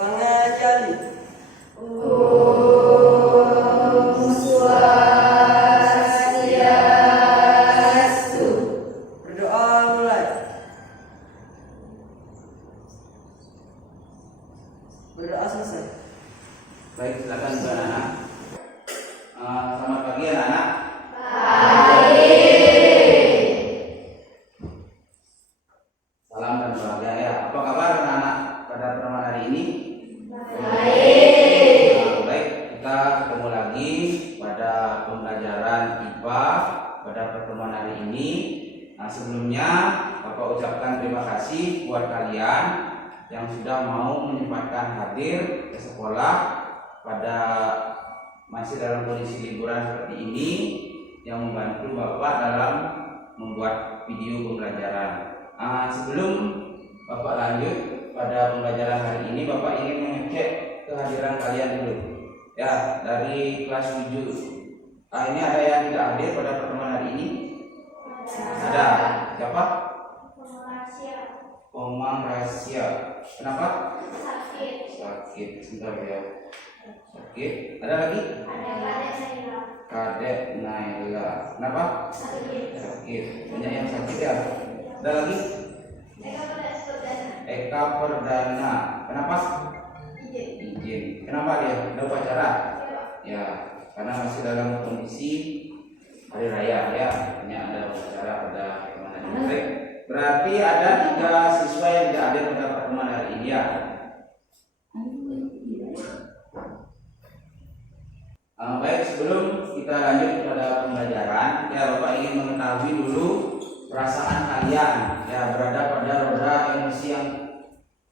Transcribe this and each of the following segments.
Pangajali. Om Swastiastu. Berdoa mulai. Berdoa selesai. Baik, silakan Mbak Nana. Selamat pagi anak-anak. Salam dan bahagia ya. Apa kabar anak-anak pada pertemuan hari ini? Baik, kita ketemu lagi pada pembelajaran IPA pada pertemuan hari ini. Nah, sebelumnya Bapak ucapkan terima kasih buat kalian yang sudah mau menyempatkan hadir ke sekolah pada masih dalam kondisi liburan seperti ini, yang membantu Bapak dalam membuat video pembelajaran. Sebelum Bapak lanjut pada pembelajaran hari ini, Bapak ingin mengecek kehadiran kalian dulu. Ya, dari kelas 7. Ini ada yang tidak hadir pada pertemuan hari ini? Ada. Siapa? Komang Rahasia. Kenapa? Sakit. Sebentar ya. Sakit. Ada lagi? Kadek Naila. Kenapa? Sakit. Banyak yang sakit ya. Ada lagi? Eka Perdana. Kenapa? Izin. Kenapa dia? Ada upacara? Ya, karena masih dalam kondisi hari raya ya. Hanya ada upacara pada pertemuan hari ini. Berarti ada 3 siswa yang tidak hadir pada pertemuan hari ini ya. Baik, sebelum kita lanjut pada pembelajaran, ya Bapak ingin mengetahui dulu perasaan kalian ya berada pada roda emosi yang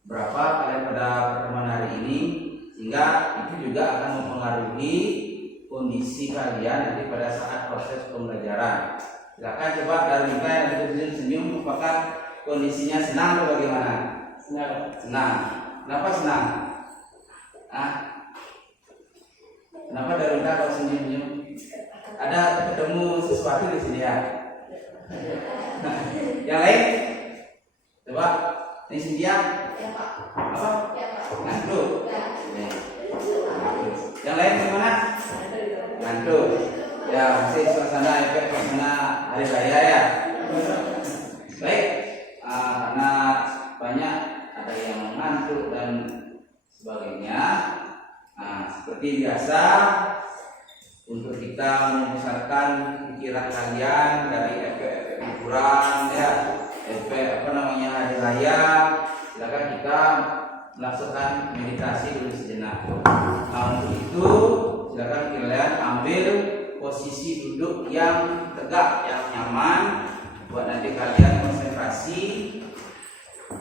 berapa kalian pada pertemuan hari ini, sehingga itu juga akan mempengaruhi kondisi kalian nanti pada saat proses pembelajaran. Silakan coba dari kita yang senyum, apakah kondisinya senang atau bagaimana? Senang. Kenapa senang? Kenapa dari kita kalau senyum-senyum? Ada ketemu sesuatu di sini ya? Yang lain? Coba, ini Cynthia? Ya Pak. Apa? Ya Pak. Ngantuk? Yang lain gimana? Ngantuk. Ya, masih suasana efek suasana hari raya ya. Baik, karena banyak ada yang ngantuk dan sebagainya. Seperti biasa, untuk kita memusatkan pikiran kalian dari efek-efek liburan ya, efek hari raya, silakan kita melakukan meditasi dulu sejenak. Untuk itu silakan kalian ambil posisi duduk yang tegak, yang nyaman, buat nanti kalian konsentrasi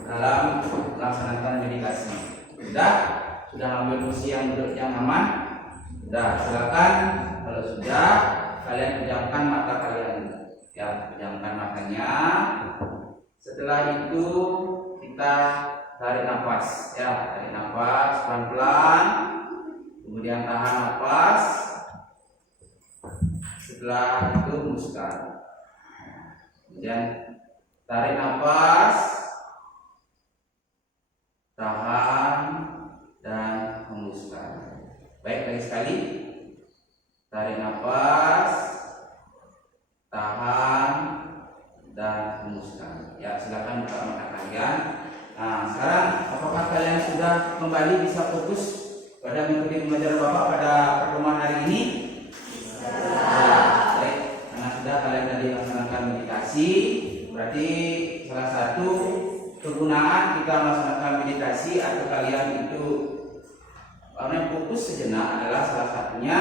dalam melaksanakan meditasi. Sudah ambil posisi yang duduk yang nyaman? Sudah, silakan. Kalau sudah, kalian pejamkan mata kalian. Ya, pejamkan matanya. Setelah itu kita tarik nafas. Ya, tarik nafas pelan-pelan. Kemudian tahan nafas. Setelah itu hembuskan. Kemudian tarik nafas, tahan dan hembuskan. Baik, lagi sekali. Tarik nafas, tahan dan hembuskan. Ya, silakan buka mata kalian. Nah, sekarang apakah kalian sudah kembali bisa fokus pada mengikuti pembelajaran Bapak pada pertemuan hari ini? Baik, karena sudah kalian tadi melaksanakan meditasi, berarti salah satu kegunaan kita melaksanakan meditasi atau kalian itu karena fokus sejenak adalah salah satunya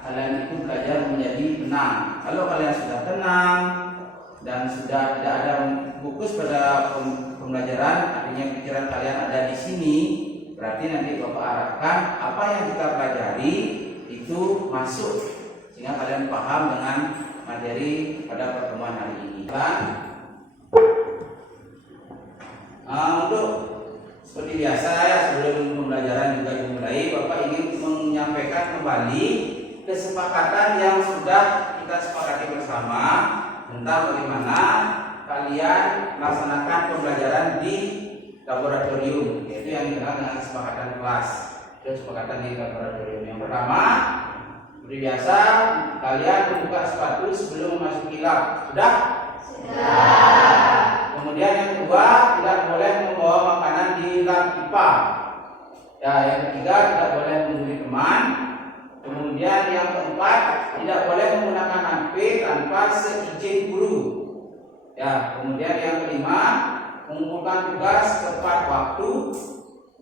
kalian itu belajar menjadi tenang. Kalau kalian sudah tenang dan sudah tidak ada fokus pada pembelajaran, artinya pikiran kalian ada di sini, berarti nanti Bapak arahkan apa yang kita pelajari itu masuk sehingga kalian paham dengan materi pada pertemuan hari ini. Untuk seperti biasa ya, sebelum pembelajaran juga dimulai, Bapak ingin menyampaikan kembali kesepakatan yang sudah kita sepakati bersama tentang bagaimana kalian melaksanakan pembelajaran di laboratorium, yaitu yang dikenal dengan kesepakatan kelas. Itu kesepakatan di laboratorium. Yang pertama, seperti biasa, kalian membuka sepatu sebelum memasuki lab. Sudah? Kemudian yang kedua, tidak boleh membawa makanan di lab IPA. Ya, yang ketiga, tidak boleh menghubungi teman. Kemudian yang keempat, tidak boleh menggunakan HP tanpa seizin guru. Ya, kemudian yang kelima, mengumpulkan tugas tepat waktu.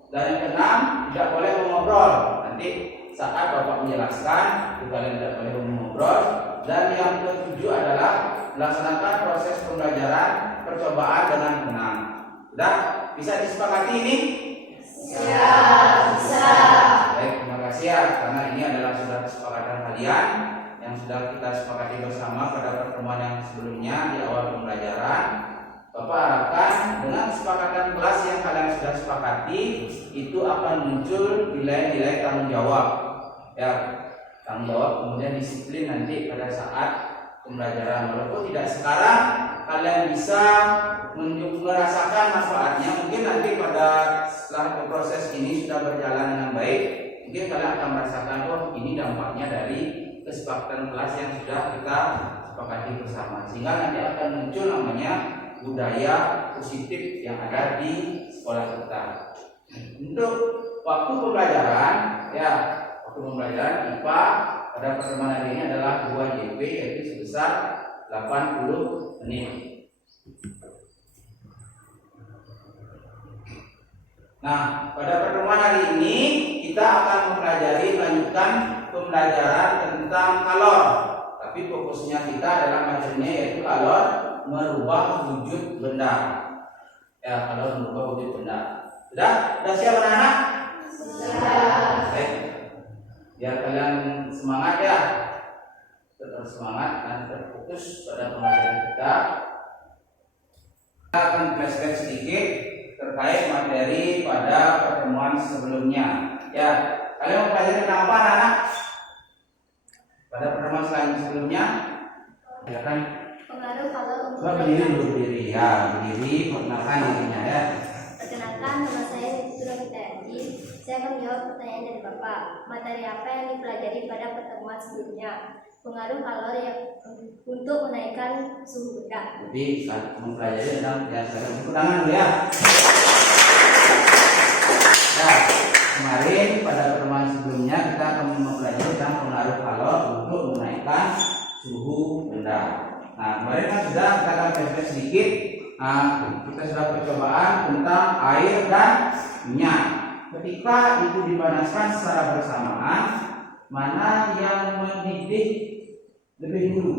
Dan yang keenam, tidak boleh mengobrol. Nanti saat Bapak menjelaskan, kalian tidak boleh mengobrol. Dan yang ketujuh adalah melaksanakan proses pembelajaran percobaan dengan tenang. Sudah bisa disepakati ini? Bisa. Baik, terima kasih ya, karena ini adalah sudah kesepakatan kalian yang sudah kita sepakati bersama pada pertemuan yang sebelumnya di awal pembelajaran. Bapak harapkan dengan kesepakatan kelas yang kalian sudah sepakati itu akan muncul nilai-nilai tanggung jawab. Ya, tanggung jawab kemudian disiplin nanti pada saat pembelajaran. Walaupun tidak sekarang kalian bisa merasakan manfaatnya, mungkin nanti pada setelah proses ini sudah berjalan dengan baik, mungkin kalian akan merasakan oh ini dampaknya dari kesepakatan kelas yang sudah kita sepakati bersama, sehingga nanti akan muncul namanya budaya positif yang ada di sekolah kita. Untuk waktu pembelajaran, ya waktu pembelajaran IPA pada pertemuan hari ini adalah 2 JP, yaitu sebesar 80 menit. Nah, pada pertemuan hari ini kita akan mempelajari melanjutkan pembelajaran tentang kalor. Tapi fokusnya kita adalah materinya yaitu kalor merubah wujud benda. Ya, kalor merubah wujud benda. Sudah siap anak-anak? Sudah. Baik. Biar kalian semangat ya. Tetap semangat dan terfokus pada pembelajaran kita. Kita akan flashback sedikit terkait materi pada pertemuan sebelumnya. Ya, kalian mau pelajari tentang apa anak-anak? Pada pertemuan sebelumnya, ya kan? Pengaruh kalor untuk Coba berdiri dulu, berdiri. Ya, berdiri, perkenalkan dirinya ya. Perkenalkan, nama saya Fitur Hidayati. Saya akan menjawab pertanyaan dari Bapak. Materi apa yang dipelajari pada pertemuan sebelumnya? Pengaruh kalor yang untuk menaikkan suhu benda. Jadi mempelajari tentang ya, saya tepuk tangan dulu ya. Ya, kemarin pada pertemuan sebelumnya kita akan mempelajari tentang pengaruh kalor untuk menaikkan suhu benda. Nah, kemarin kan sudah kita akan flashback sedikit. Nah, kita sudah percobaan tentang air dan minyak. Ketika itu dipanaskan secara bersamaan, mana yang mendidih lebih dulu?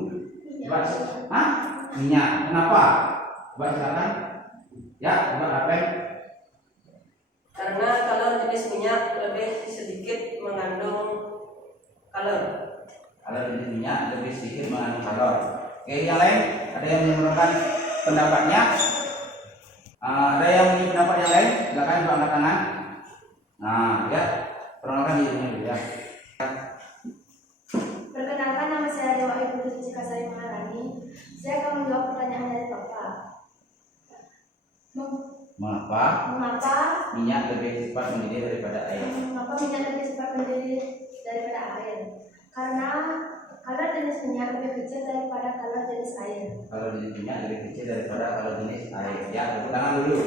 Minyak. Kenapa? Coba silakan. Ya, coba Rapen. Karena kalor jenis minyak lebih sedikit mengandung kalor. Kalau jenis minyak lebih sedikit mengandung kalor. Oke, yang lain ada yang menurunkan pendapatnya? Ada yang punya pendapat yang lain? Silakan coba angkat tangan. Nah, ya, perkenalkan dirinya dulu ya. Perkenalkan, nama saya Dewa Ibu Jessica Sari Maharani. Saya akan menjawab pertanyaan dari Bapak. Mengapa Mengapa minyak lebih cepat mendidih daripada air? minyak lebih cepat mendidih daripada air? Karena kalor jenis minyak lebih kecil daripada kalor jenis air. Kalau jenis minyak lebih kecil daripada kalau jenis air. Ya, tepuk tangan dulu.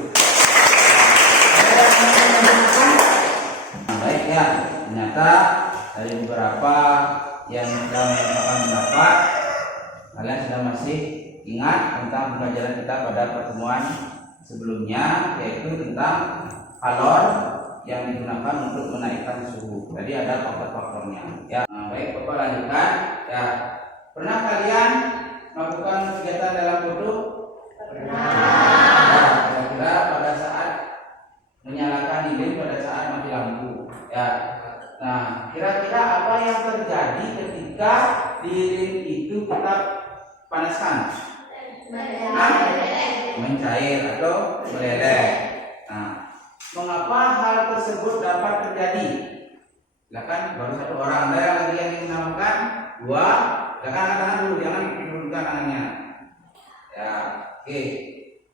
Nah, baik ya, ternyata dari beberapa yang sudah menyatakan pendapat, kalian sudah masih ingat tentang pembelajaran kita pada pertemuan sebelumnya, yaitu tentang kalor yang digunakan untuk menaikkan suhu. Jadi ada faktor-faktornya. Ya, nah, baik, Bapak lanjutkan. Ya, pernah kalian melakukan kegiatan dalam foto? Pernah. Kira-kira pada saat menyalakan lilin pada saat mati lampu. Ya. Nah, kira-kira apa yang terjadi ketika lilin itu kita panaskan? Mencair atau meleleh. Nah, mengapa hal tersebut dapat terjadi? Silakan, baru satu orang. Ada yang lagi yang ingin menambahkan? 2. Silakan angkat tangan dulu, jangan turunkan tangannya. Ya, oke.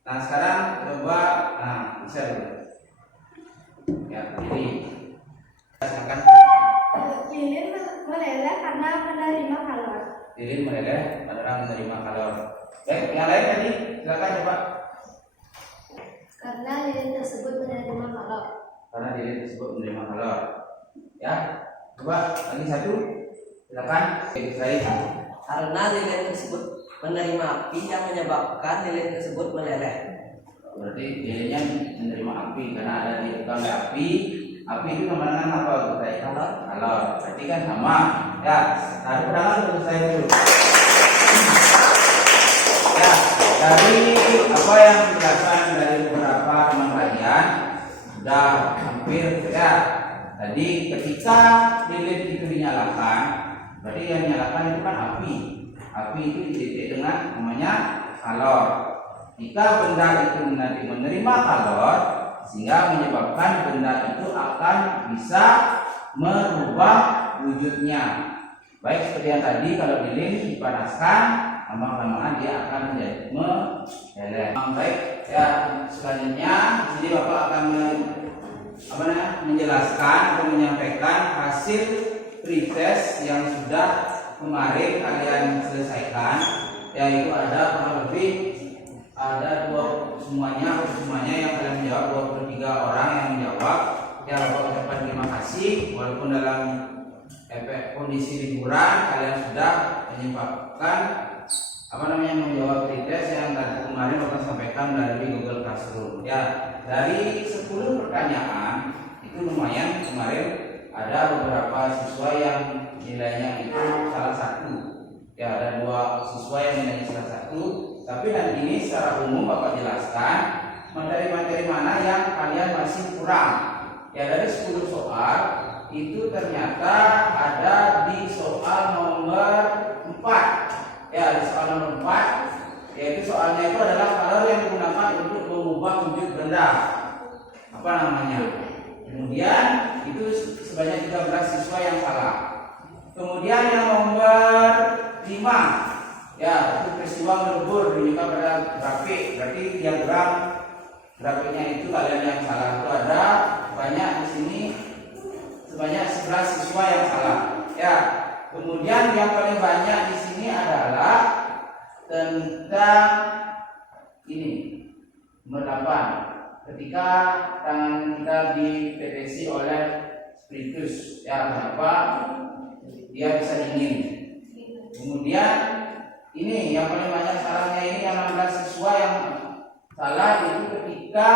Nah, sekarang coba, nah bisa dulu. Ya, jadi silakan. Lilin meleleh karena menerima kalor. Lilin meleleh karena menerima kalor. Baik, yang lain tadi silakan coba. Karena lilin tersebut menerima kalor. Karena lilin tersebut menerima kalor. Ya, coba lagi satu. Silakan. Saya Karena lilin tersebut menerima api yang menyebabkan lilin tersebut meleleh. berarti lilinnya menerima api karena ada di dalam api. Api itu namanya apa untuk saya? Kalor. Kalor. Berarti kan sama. Ya, taruh pedangan untuk saya dulu. Ya, dari apa yang dijelaskan dari beberapa teman kalian sudah hampir ya. Tadi ketika lilin itu dinyalakan, berarti yang dinyalakan itu kan api. Api itu dididik dengan namanya kalor. Jika benda itu nanti menerima kalor, sehingga menyebabkan benda itu akan bisa merubah wujudnya. Baik seperti yang tadi, kalau lilin dipanaskan, lama-lamaan dia akan menjadi meleleh. Baik, ya selanjutnya di sini Bapak akan menjelaskan atau menyampaikan hasil pretest yang sudah kemarin kalian selesaikan, yaitu ada kurang lebih ada semuanya yang kalian menjawab, 23 orang yang menjawab. Ya, Bapak ucapkan terima kasih walaupun dalam kondisi liburan kalian sudah menyempatkan menjawab pretest yang tadi kemarin Bapak sampaikan dari Google Classroom. Ya, dari 10 pertanyaan itu lumayan kemarin ada beberapa siswa yang nilainya itu salah satu. Ya, ada 2 siswa yang nilainya salah satu. Tapi nanti ini secara umum Bapak jelaskan materi-materi mana yang kalian masih kurang. Ya, dari 10 soal itu ternyata ada di soal nomor 4. Ya, di soal nomor 4, yaitu soalnya itu adalah kalor yang digunakan untuk mengubah wujud benda. Apa namanya? Kemudian itu sebanyak 13 siswa yang salah. Kemudian yang nomor 5, ya, itu peristiwa melebur diminta pada grafik. Berarti diagram grafiknya itu kalian yang salah. Itu ada banyak di sini sebanyak 11 siswa yang salah. Ya. Kemudian yang paling banyak di sini adalah tentang ini nomor 8. Ketika tangan kita dipetesi oleh spiritus, ya kenapa dia bisa dingin. Kemudian ini yang paling banyak salahnya ini yang 16 siswa yang salah itu ketika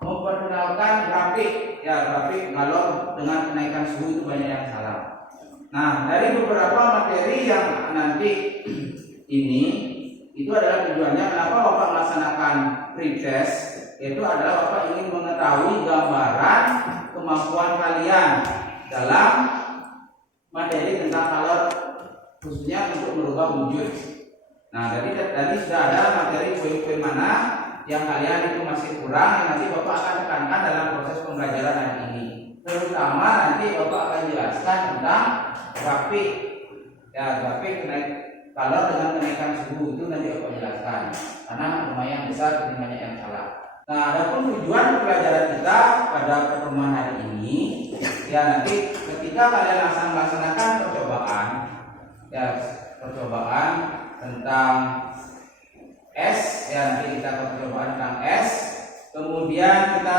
memperkenalkan grafik, ya grafik galon dengan kenaikan suhu itu banyak yang salah. Nah, dari beberapa materi yang nanti ini itu adalah tujuannya kenapa Bapak melaksanakan pretest, yaitu adalah Bapak ingin mengetahui gambaran kemampuan kalian dalam materi tentang kalor, khususnya untuk merubah wujud. Nah, tadi sudah ada materi poin-poin mana yang kalian itu masih kurang, yang nanti Bapak akan tekankan dalam proses pembelajaran hari ini. Terutama nanti Bapak akan jelaskan tentang grafik, ya grafik kalor dengan kenaikan suhu itu nanti Bapak jelaskan, karena lumayan besar jadi banyak yang salah. Nah, adapun tujuan pelajaran kita pada pertemuan hari ini, ya nanti ketika kalian melaksanakan percobaan, ya percobaan tentang S, ya nanti kita percobaan tentang S. Kemudian kita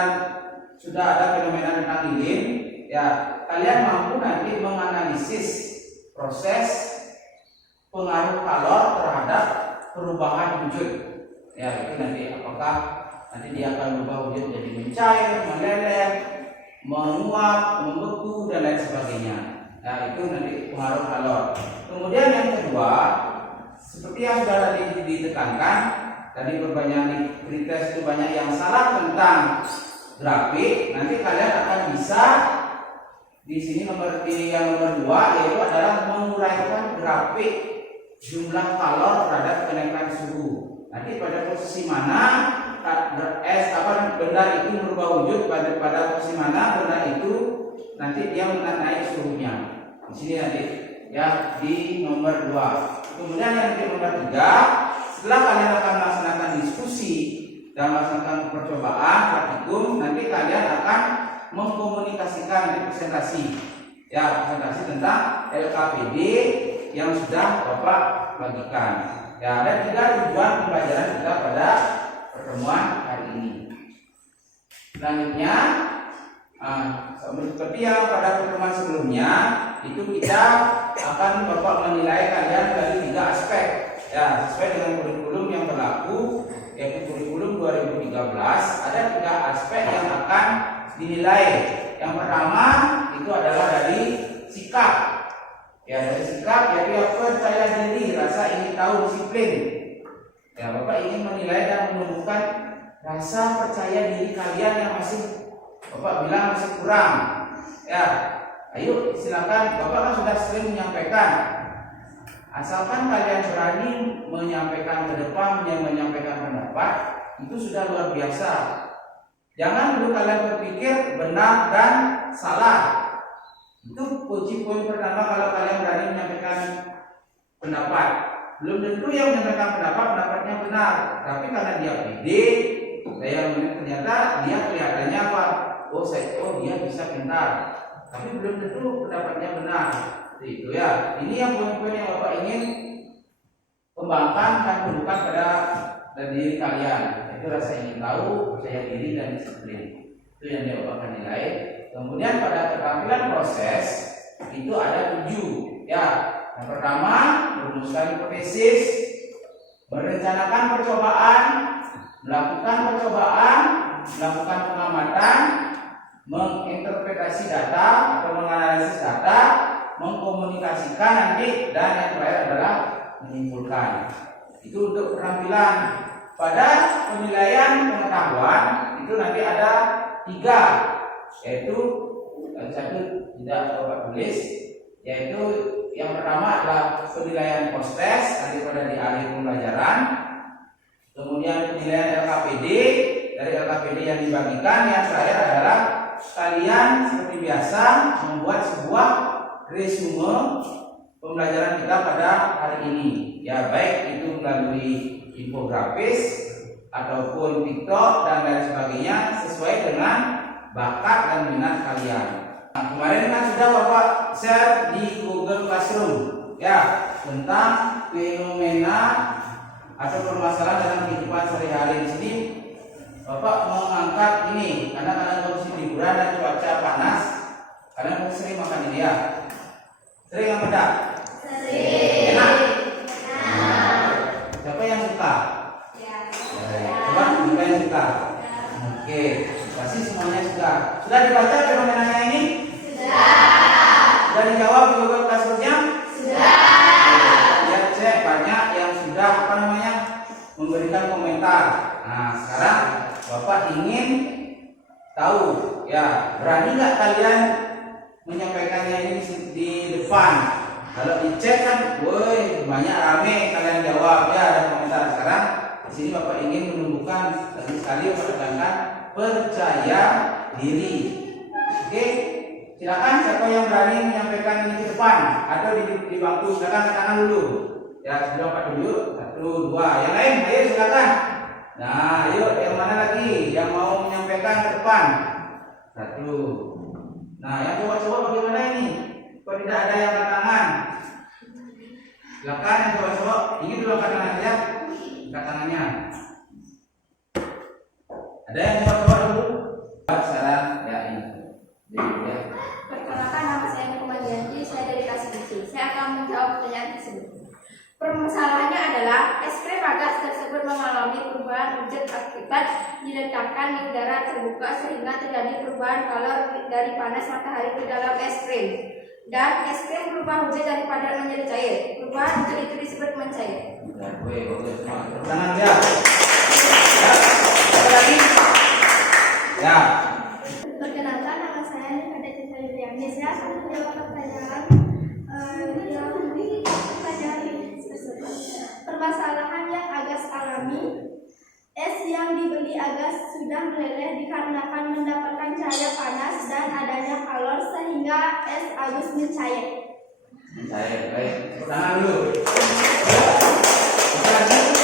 sudah ada fenomena tentang lilin, ya kalian mampu nanti menganalisis proses pengaruh kalor terhadap perubahan wujud. Ya itu nanti apakah nanti dia akan berubah wujud jadi mencair, meleleh, menguap, membeku dan lain sebagainya. Nah itu nanti pengaruh kalor. Kemudian yang kedua, seperti yang sudah tadi ditekankan, tadi berbanyak di pretest itu banyak yang salah tentang grafik. Nanti kalian akan bisa di sini yang nomor 2 yaitu adalah menguraikan grafik jumlah kalor terhadap kenaikan suhu. Nanti pada posisi mana benda itu merubah wujud, pada posisi mana benda itu nanti dia menaik suhunya. Di sini nanti ya di nomor 2. Kemudian yang di nomor 3, setelah kalian akan melaksanakan diskusi dan melaksanakan percobaan praktikum, nanti kalian akan mengkomunikasikan presentasi. Ya, presentasi tentang LKPD yang sudah Bapak bagikan. Ya, ada 3 tujuan pembelajaran kita pada pertemuan hari ini. Selanjutnya, seperti yang pada pertemuan sebelumnya, itu kita akan Bapak menilai kalian dari 3 aspek. Ya, sesuai dengan kurikulum yang berlaku, yaitu kurikulum 2013, ada 3 aspek yang akan dinilai. Yang pertama itu adalah dari sikap. Ya, dari sikap yaitu yang percaya diri, rasa ingin tahu, disiplin. Ya, Bapak ingin menilai dan menumbuhkan rasa percaya diri kalian yang masih Bapak bilang masih kurang. Ya, ayo silakan. Bapak kan sudah sering menyampaikan. Asalkan kalian berani menyampaikan ke depan, menyampaikan pendapat, itu sudah luar biasa. Jangan dulu kalian berpikir benar dan salah. Itu kunci poin pertama kalau kalian berani menyampaikan pendapat. Belum tentu yang menyampaikan pendapatnya benar, tapi karena dia pede, saya melihat ternyata dia kelihatannya apa? Oh dia bisa pintar, tapi belum tentu pendapatnya benar. Itu ya. Ini yang poin-poin yang Bapak ingin kembangkan dan tumbuhkan pada diri kalian. Itu rasa ingin tahu, percaya diri dan disiplin. Itu yang dia Bapak akan nilai. Kemudian pada keterampilan proses itu ada 7. Ya, yang pertama merumuskan hipotesis, merencanakan percobaan, melakukan percobaan, melakukan pengamatan, menginterpretasi data atau menganalisis data, mengkomunikasikan nanti, dan yang terakhir adalah menyimpulkan. Itu untuk keterampilan. Pada penilaian pengetahuan itu nanti ada 3, yaitu satu tidak Bapak tulis, yaitu yang pertama adalah penilaian post test nanti pada di akhir pembelajaran. Kemudian penilaian LKPD, dari LKPD yang dibagikan. Yang terakhir adalah kalian seperti biasa membuat sebuah resume pembelajaran kita pada hari ini. Ya, baik itu melalui infografis ataupun TikTok dan lain sebagainya, sesuai dengan bakat dan minat kalian. Nah, kemarin kan sudah Bapak share di Google Classroom ya tentang fenomena atau permasalahan dalam kehidupan sehari-hari. Di sini Bapak mengangkat ini karena kondisi liburan dan cuaca panas. Kalian sering makan ini ya? Sering apa enggak? Sering. Enak? Siapa yang suka? Ya. Coba siapa yang suka? Ya. Oke, pasti semuanya suka. Sudah dibaca fenomenanya ini? Sudah. Sudah dijawab di Google Classroom-nya? Sudah. Lihat cek banyak yang sudah memberikan komentar. Nah, sekarang Bapak ingin tahu ya, berani nggak kalian menyampaikannya ini di depan? Kalau dicek kan, woi banyak rame kalian jawab ya, ada komentar. Sekarang di sini Bapak ingin menumbuhkan sekali menekankan percaya diri. Oke, silakan siapa yang berani menyampaikan ini ke depan atau di bangku, silakan angkat tangan dulu. Ya, sebelum Pak dulu, 1, 2, yang lain, ayo silakan. Nah, yuk yang mana lagi yang mau menyampaikan ke depan? 1. Nah, yang coba-coba bagaimana ini? Kok tidak ada yang angkat tangan? Silakan yang coba-coba. Ini dulu angkat tangan ya. Angkat tangannya. Ada yang coba-coba dulu? Sekarang ya ini. Ya. Perkenalkan, nama saya Nukman Janji, saya dari kelas 7. Saya akan menjawab pertanyaan tersebut. Permasalahannya adalah es krim agas tersebut mengalami perubahan wujud akibat diletakkan di udara terbuka sehingga terjadi perubahan kalor dari panas matahari ke dalam es krim, dan es krim berubah wujud dari padat menjadi cair. Perubahan wujud itu disebut mencair. Tangan dia. Ya. Apa lagi? Ya. Perkenalkan, nama saya Nifada Citra Yuliani. Saya akan menjawab pertanyaan yang dipelajari tersebut. Permasalahan yang Agas alami, es yang dibeli Agas sudah meleleh dikarenakan mendapatkan cahaya panas dan adanya kalor sehingga es Agus mencair. Mencair, baik. Tangan dulu.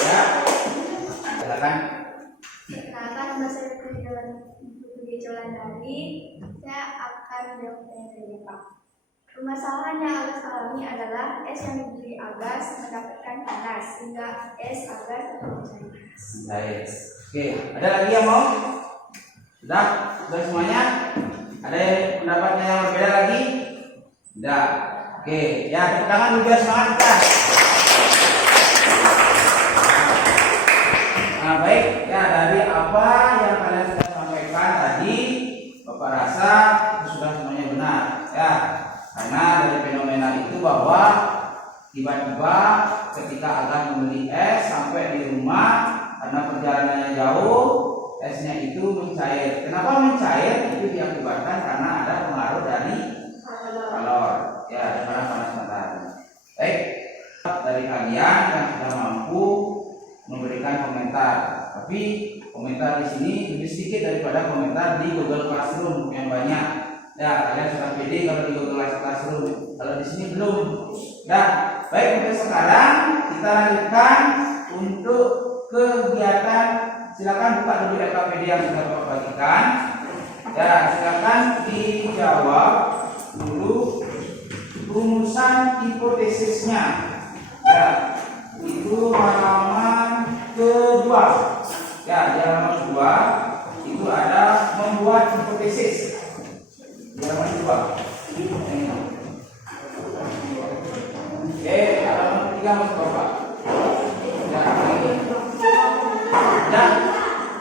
Ya. Silakan. Perkenalkan, nama saya Nifada Citra Yuliani. Culandari, saya akan menjawab pertanyaan dari Pak. Permasalahan yang Agas alami adalah es yang diberi Agas mendapatkan panas sehingga es Agas menjadi panas. Baik. Oke, ada lagi yang mau? Sudah? Sudah semuanya? Ada yang pendapatnya yang berbeda lagi? Tidak. Oke, ya tepuk tangan dulu biar semangat kita. Nah, baik. Ya, dari apa yang kalian sudah sampaikan tadi, Bapak rasa itu sudah semuanya benar. Ya, karena dari fenomena itu bahwa tiba-tiba ketika akan membeli es sampai di rumah karena perjalanannya jauh, esnya itu mencair. Kenapa mencair? Itu diakibatkan karena ada pengaruh dari kalor. Ya, karena panas matahari. Baik, dari kalian yang sudah mampu memberikan komentar, tapi komentar di sini lebih sedikit daripada komentar di Google Classroom yang banyak. Ya, kalian sudah pede kalau di Google Classroom. Kalau di sini belum. Ya, baik, untuk sekarang kita lanjutkan untuk kegiatan. Silakan buka dulu LKPD yang sudah Bapak bagikan. Ya, silakan dijawab dulu rumusan hipotesisnya. Ya, itu halaman kedua. Ya, di halaman kedua itu ada membuat hipotesis. Di halaman kedua. Oke, halaman ketiga Mas Bapak. Ya, ya,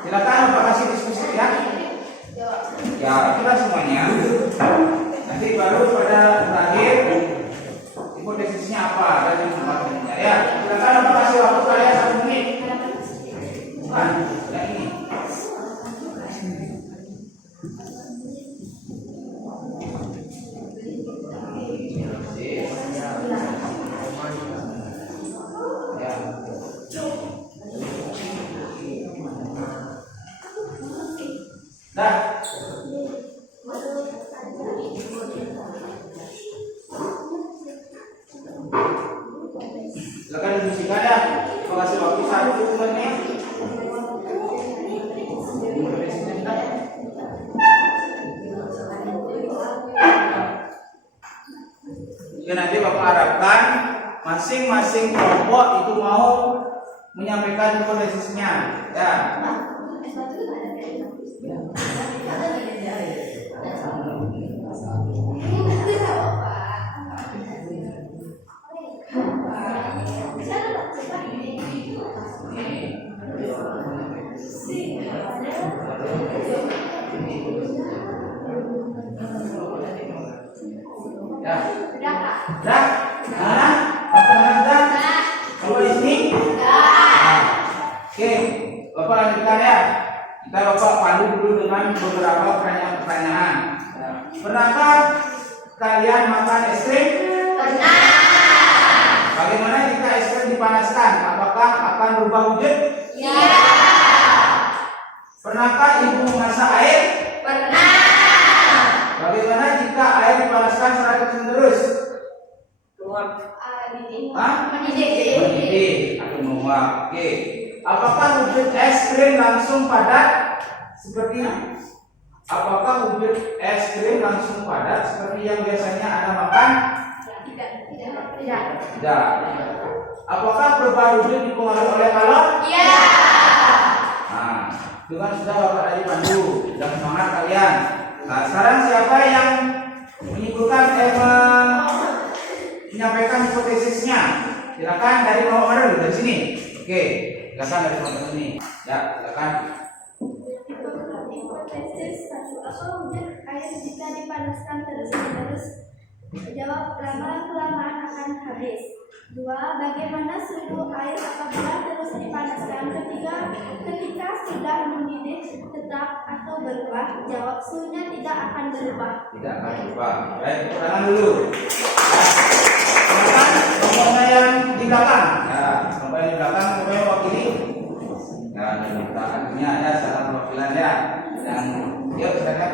silakan Bapak kasih diskusi ya. Ya, itulah semuanya. Nanti baru pada terakhir hipotesisnya apa dan informasinya ya. Silakan Bapak kasih waktu kalian 1 menit. Bukan, yang ini. Dah. Silakan diskusikan ya. Terima kasih waktu 1 menit. Jadi nanti Bapak harapkan masing-masing kelompok itu mau menyampaikan hipotesisnya. Ya. Dah. Nah, Bapak di sini? Oke, Bapak lanjutkan ya. Kita Bapak pandu dulu dengan beberapa pertanyaan. Pernahkah kalian makan es krim? Pernah. Bagaimana jika es krim dipanaskan? Apakah akan berubah wujud? Iya. Pernahkah ibu memasak air? Pernah. Bagaimana jika air dipanaskan secara terus-menerus? Mendidih atau menguap. Oke. Apakah wujud es krim langsung padat seperti yang biasanya Anda makan? Tidak. Apakah perubahan wujud dipengaruhi oleh kalor? Iya. Nah, itu kan sudah Bapak tadi pandu. Sudah semangat kalian. Nah, sekarang siapa yang menyampaikan hipotesisnya? Silakan dari nomor dari sini. Oke, silakan dari nomor sini. Ya, silakan. Hipotesis 1. Apa wujud air jika dipanaskan terus-menerus? Jawab, lama-kelamaan akan habis. 2. Bagaimana suhu air apabila terus dipanaskan? 3. Ketika sudah mendidih tetap atau berubah? Jawab, suhunya tidak akan berubah. Tidak akan berubah. Baik, tangan dulu. Silakan kelompoknya yang di belakang. Ya, kelompok yang di belakang kelompoknya wakili. Ya, di belakangnya ada salah perwakilan ya. Yang yuk silakan.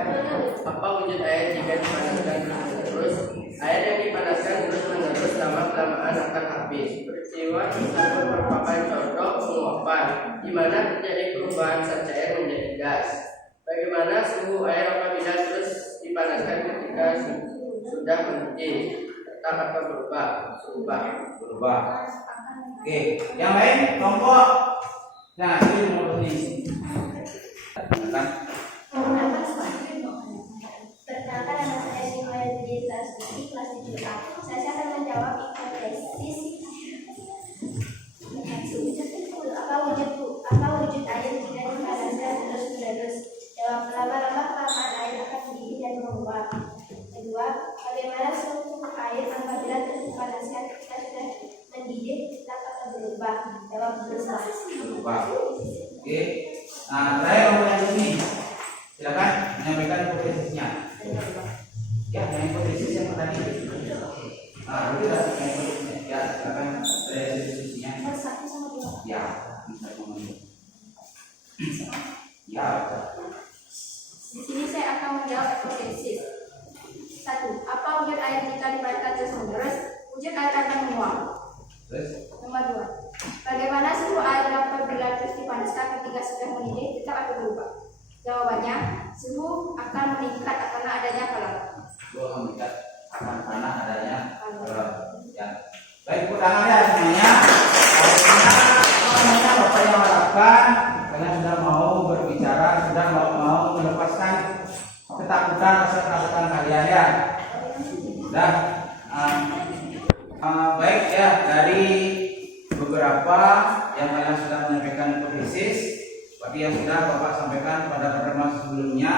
Apa wujud air jika dipanaskan terus? Air yang dipanaskan terus-menerus lama-kelamaan akan habis. Peristiwa tersebut merupakan contoh penguapan, di mana terjadi perubahan zat cair menjadi gas. Bagaimana suhu air apabila terus dipanaskan ketika sudah mendidih? Tetap atau berubah? Berubah. Oke, yang lain kelompok. Nah, ini nomor ini. Kan? Perkenalkan, nama saya Simoya di kelas 7A. Saya akan menjawab hipotesis apa wujud air jika dipanaskan terus-menerus. Jawab, lama-lama kelamaan air akan mendidih dan menguap. Kedua, bagaimana suhu air apabila terus dipanaskan ketika sudah mendidih, tetap atau berubah? Jawab, berubah. Oke. Nah, saya mau yang ini. Silakan menyampaikan hipotesisnya. Ya, yang hipotesis yang tadi. Nah, itu dah yang hipotesisnya. Ya, silakan saya hipotesisnya. Ya, bisa ngomong. Ya. Di sini saya akan menjawab hipotesis. 1. Apa wujud air jika dipanaskan terus-menerus? Wujud air akan menguap. Nomor 2. Bagaimana suhu air apabila terus dipanaskan ketika sudah mendidih, tetap atau berubah? Jawabannya, suhu akan meningkat karena adanya kalor. Meningkat karena adanya kalor. Ya. Baik, tepuk tangan ya semuanya. Bagaimana Bapak yang harapkan karena sudah mau berbicara, sudah mau melepaskan ketakutan, rasa ketakutan kalian ya. Dan baik ya, dari beberapa yang kalian sudah menyampaikan hipotesis, seperti yang sudah Bapak sampaikan pada pertemuan sebelumnya,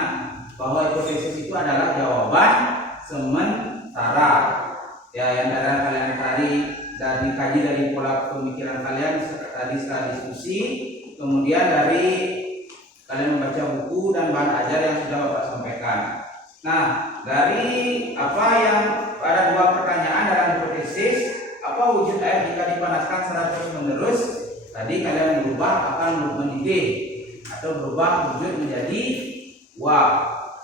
bahwa hipotesis itu adalah jawaban sementara. Ya, yang kalian tadi dan dikaji dari pola pemikiran kalian tadi setelah diskusi, kemudian dari kalian membaca buku dan bahan ajar yang sudah Bapak sampaikan. Nah, dari apa yang ada dua pertanyaan dalam hipotesis, apa wujud air jika dipanaskan secara terus-menerus? Tadi kalian berubah akan mendidih atau berubah wujud menjadi uap.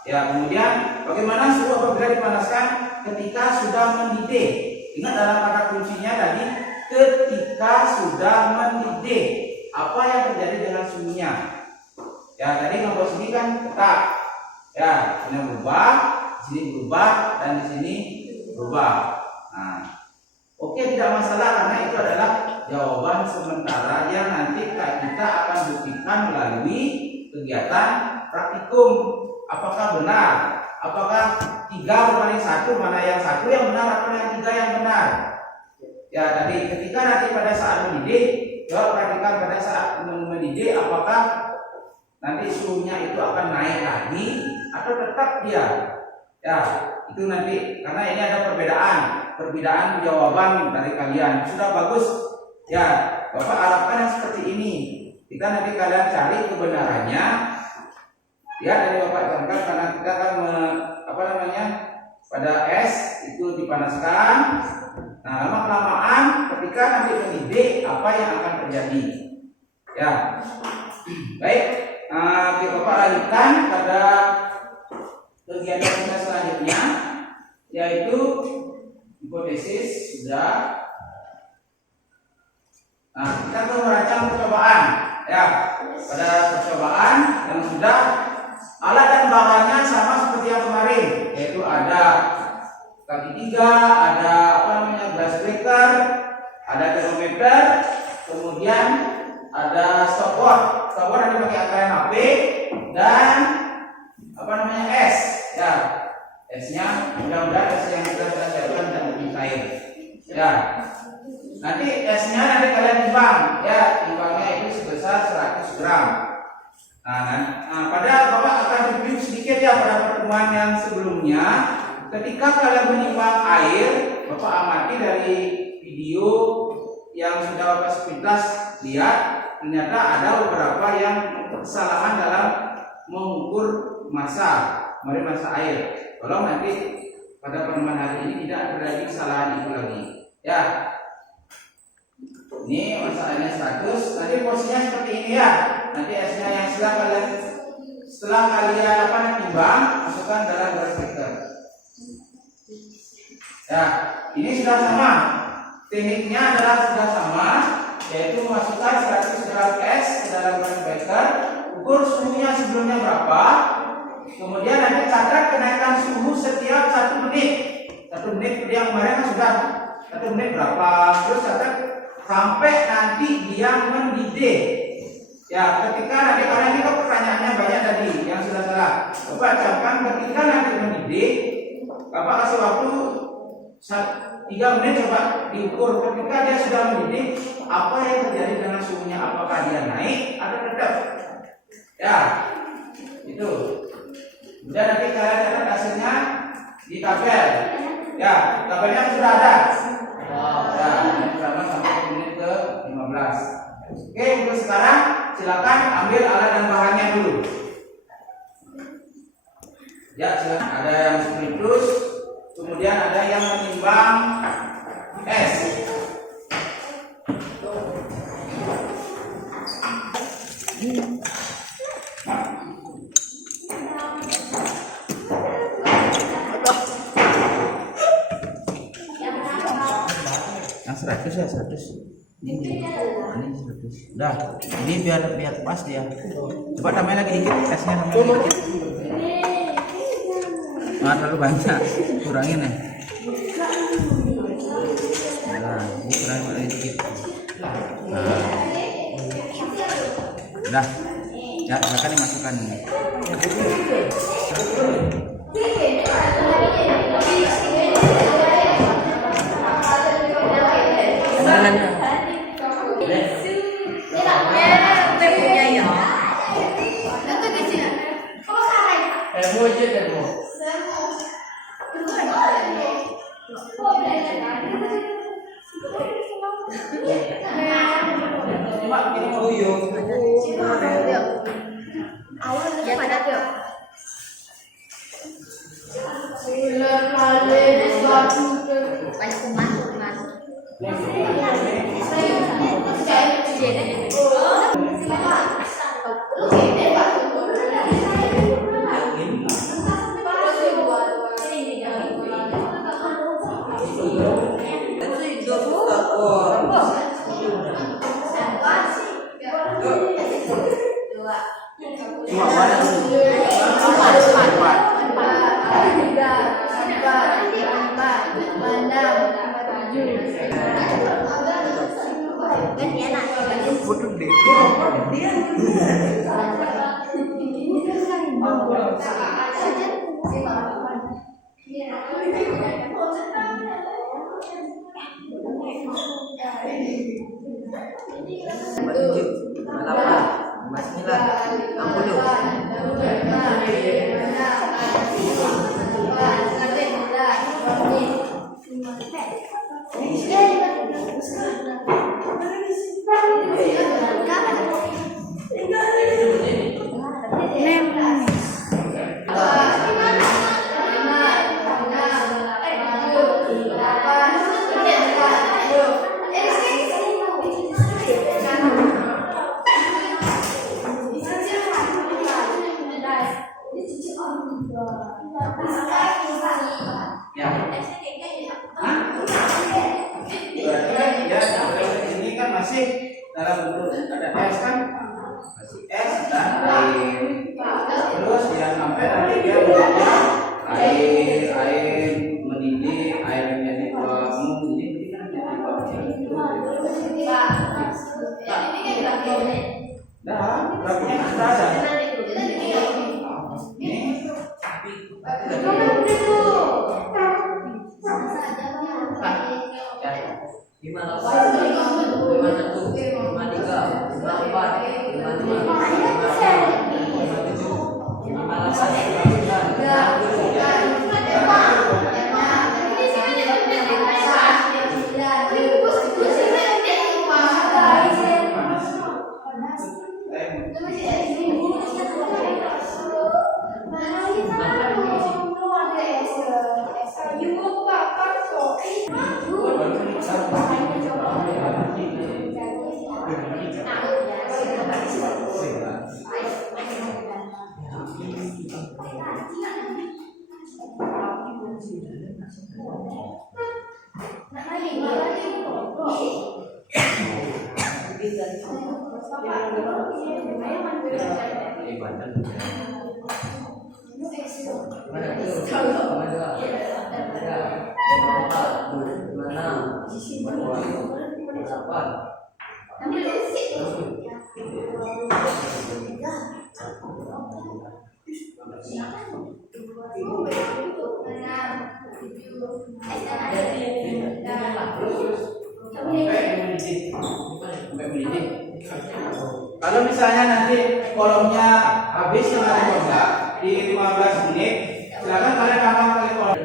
Ya, kemudian bagaimana suhu apabila dipanaskan ketika sudah mendidih? Ingat dalam kata kuncinya tadi, ketika sudah mendidih. Apa yang terjadi dengan suhunya? Ya, tadi nomor sini kan tetap. Ya, ini berubah, di sini berubah, dan di sini berubah. Nah, oke, tidak masalah karena itu adalah jawaban sementara yang nanti kita akan buktikan melalui kegiatan praktikum. Apakah benar? Apakah 3 berbanding 1, mana yang 1 yang benar atau yang 3 yang benar? Ya, tadi ketika nanti pada saat mendidih, coba perhatikan pada saat mendidih apakah nanti suhunya itu akan naik lagi atau tetap dia. Ya, itu nanti karena ini ada perbedaan jawaban dari kalian. Sudah bagus. Ya, Bapak harapkan yang seperti ini. Kita nanti kalian cari kebenarannya. Ya, dari Bapak contohkan karena kita akan pada es itu dipanaskan. Nah, lama-kelamaan ketika nanti mendidih, apa yang akan terjadi? Ya, baik. Bapak lanjutkan pada kegiatan kita selanjutnya, yaitu hipotesis sudah. Nah, kita akan merancang percobaan. Ya, pada percobaan yang sudah alat dan bahannya sama seperti yang kemarin, yaitu ada kaki 3, ada gas breaker, ada termometer, kemudian ada stopwatch. Stopwatch nanti pakai angka HP dan es. Ya, esnya mudah-mudahan es yang kita siapkan dan lebih cair. Ya, nanti esnya nanti kalian timbang. Ya, timbangnya itu sebesar 100 gram. Nah, pada Bapak akan review sedikit ya pada pertemuan yang sebelumnya. Ketika kalian menimbang air, Bapak amati dari video yang sudah Bapak sepintas lihat, ternyata ada beberapa yang kesalahan dalam mengukur massa air. Tolong nanti pada pertemuan hari ini tidak terjadi kesalahan itu lagi. Ya, ini massa airnya 100. Nanti posisinya seperti ini ya. Nanti esnya yang setelah kalian timbang, masukkan dalam gas breaker. Ya, ini sudah sama. Tekniknya adalah sudah sama, yaitu memasukkan 100 gram es ke dalam gas breaker. Ukur suhunya sebelumnya berapa, Kemudian nanti catat kenaikan suhu setiap 1 menit. 1 menit yang kemarin kan sudah 1 menit berapa. Terus catat sampai nanti dia mendidih. Ya, ketika nanti karena ini kok pertanyaannya banyak tadi yang sudah salah. Bapak ucapkan ketika nanti mendidih, Bapak kasih waktu 3 menit coba diukur. Ketika dia sudah mendidih, apa yang terjadi dengan suhunya? Apakah dia naik atau tetap? Ya, itu. Kemudian nanti kalian catat hasilnya di tabel. Ya, tabelnya sudah ada. Ya, ini pertama sampai menit ke 15. Oke, untuk sekarang silakan ambil alat dan bahannya dulu. Ya, silakan. Ada yang spiritus, kemudian ada yang menimbang es. Yang 100 ya 100. Ini 100. Udah, ini biar pas dia. Coba tambahin lagi dikit, esnya tambahin dikit. Nggak terlalu banyak, kurangin ya. Nah, ini kurangin lagi dikit. Nah. Udah, ya silakan dimasukkan ini. Awalnya pada yuk. Banyak kuman. Dalam bentuk ada es kan, masih es dan air. Terus dia sampai nanti dia menjadi air mendidih, air menjadi uap mendidih kan jadi uap dah, berapanya sudah ada. Gimana Pak? Gimana tuh? 53, 54, 55. Mana tuh? Mana dua? Ada. Mana? Delapan. Kalau misalnya nanti kolomnya habis tengah 15 di 15 menit, silakan kalian tambah kali kolom.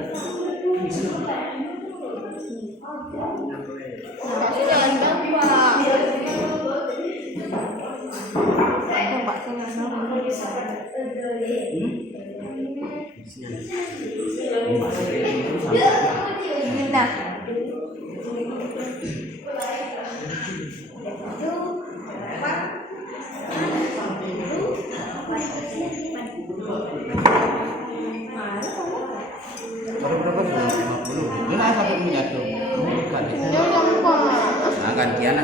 Gimana sampai menyatu? Nah, gantian.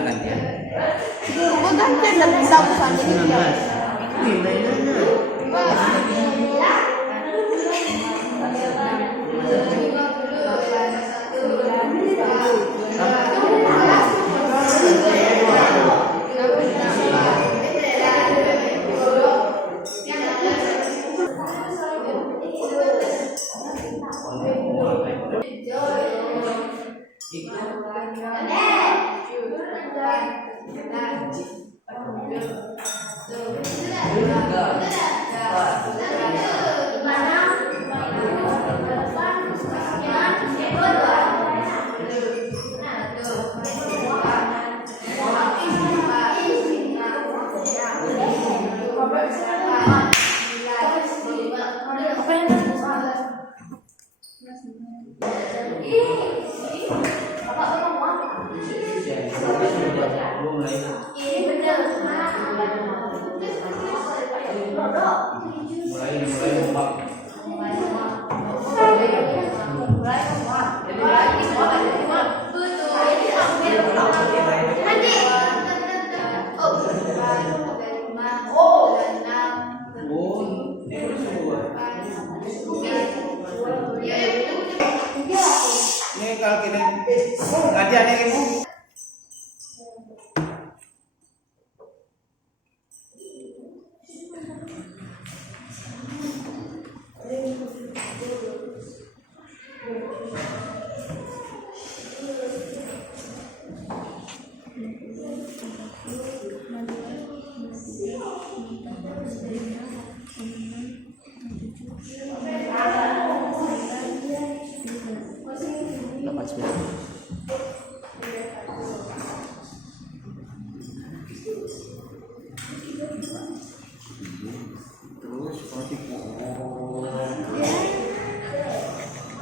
Ini kalau kita gantian ini.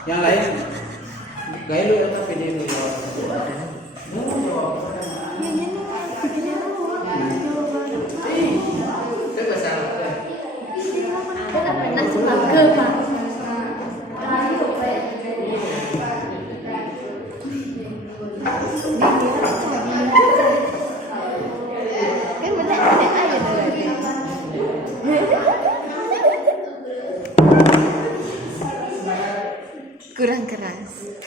Yang lain gaya lu atau video lu? Kurang keras.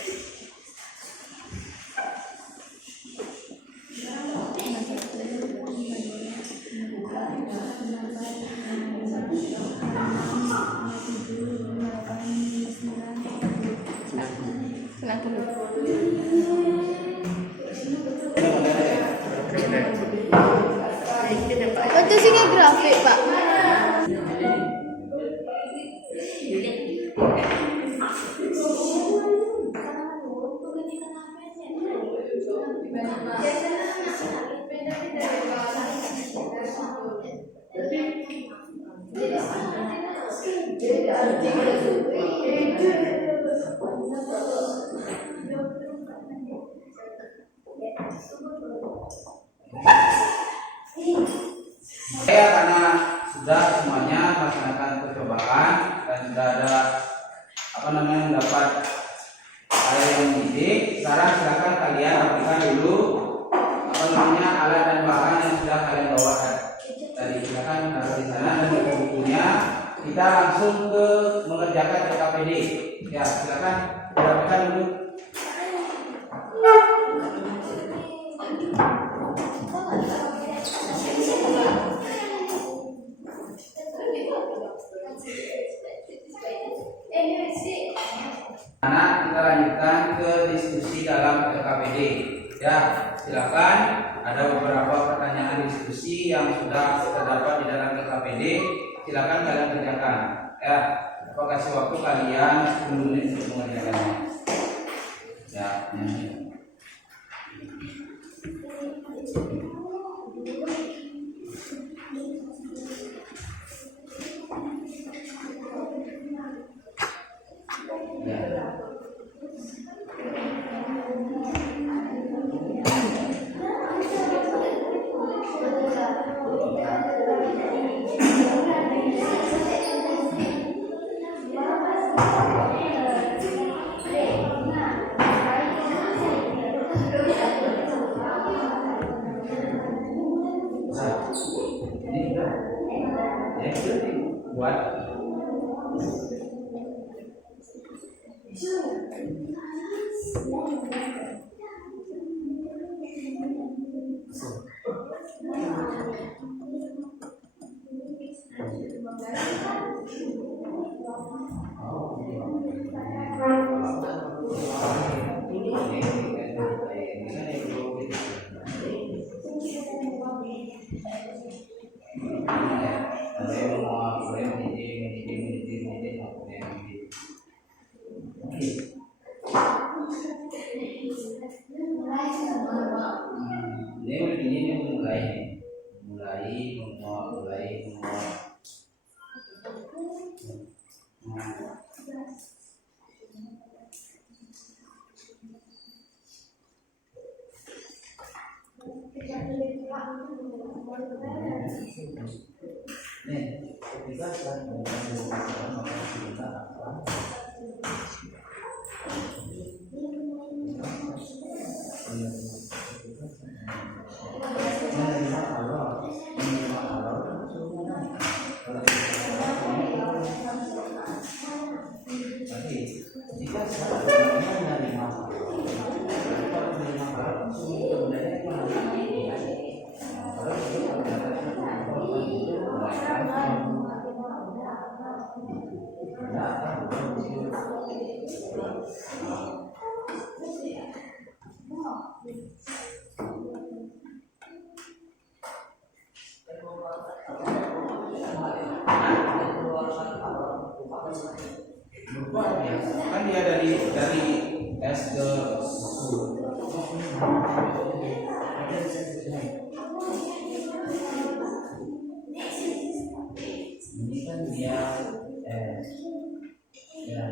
Waktu sini grafik, Pak. Saya karena sudah semuanya melaksanakan percobaan dan sudah ada mendapat air yang mendidih, sekarang silakan kalian rapikan dulu alat dan bahan yang sudah kalian bawa tadi. Silakan taruh di sana dan buku-bukunya. Kita langsung ke kerjakan ke KPD. Ya, silakan rapikan dulu. Anak, kita lanjutkan ke diskusi dalam KKPD. Ya, silakan. Ada beberapa pertanyaan diskusi yang sudah terdapat di dalam KKPD. Silakan kalian kerjakan. Ya, aku kasih waktu kalian 10 menit untuk mengerjakannya. Ya. Buat ini mulai kan dia dari S ke ini kan dia S ya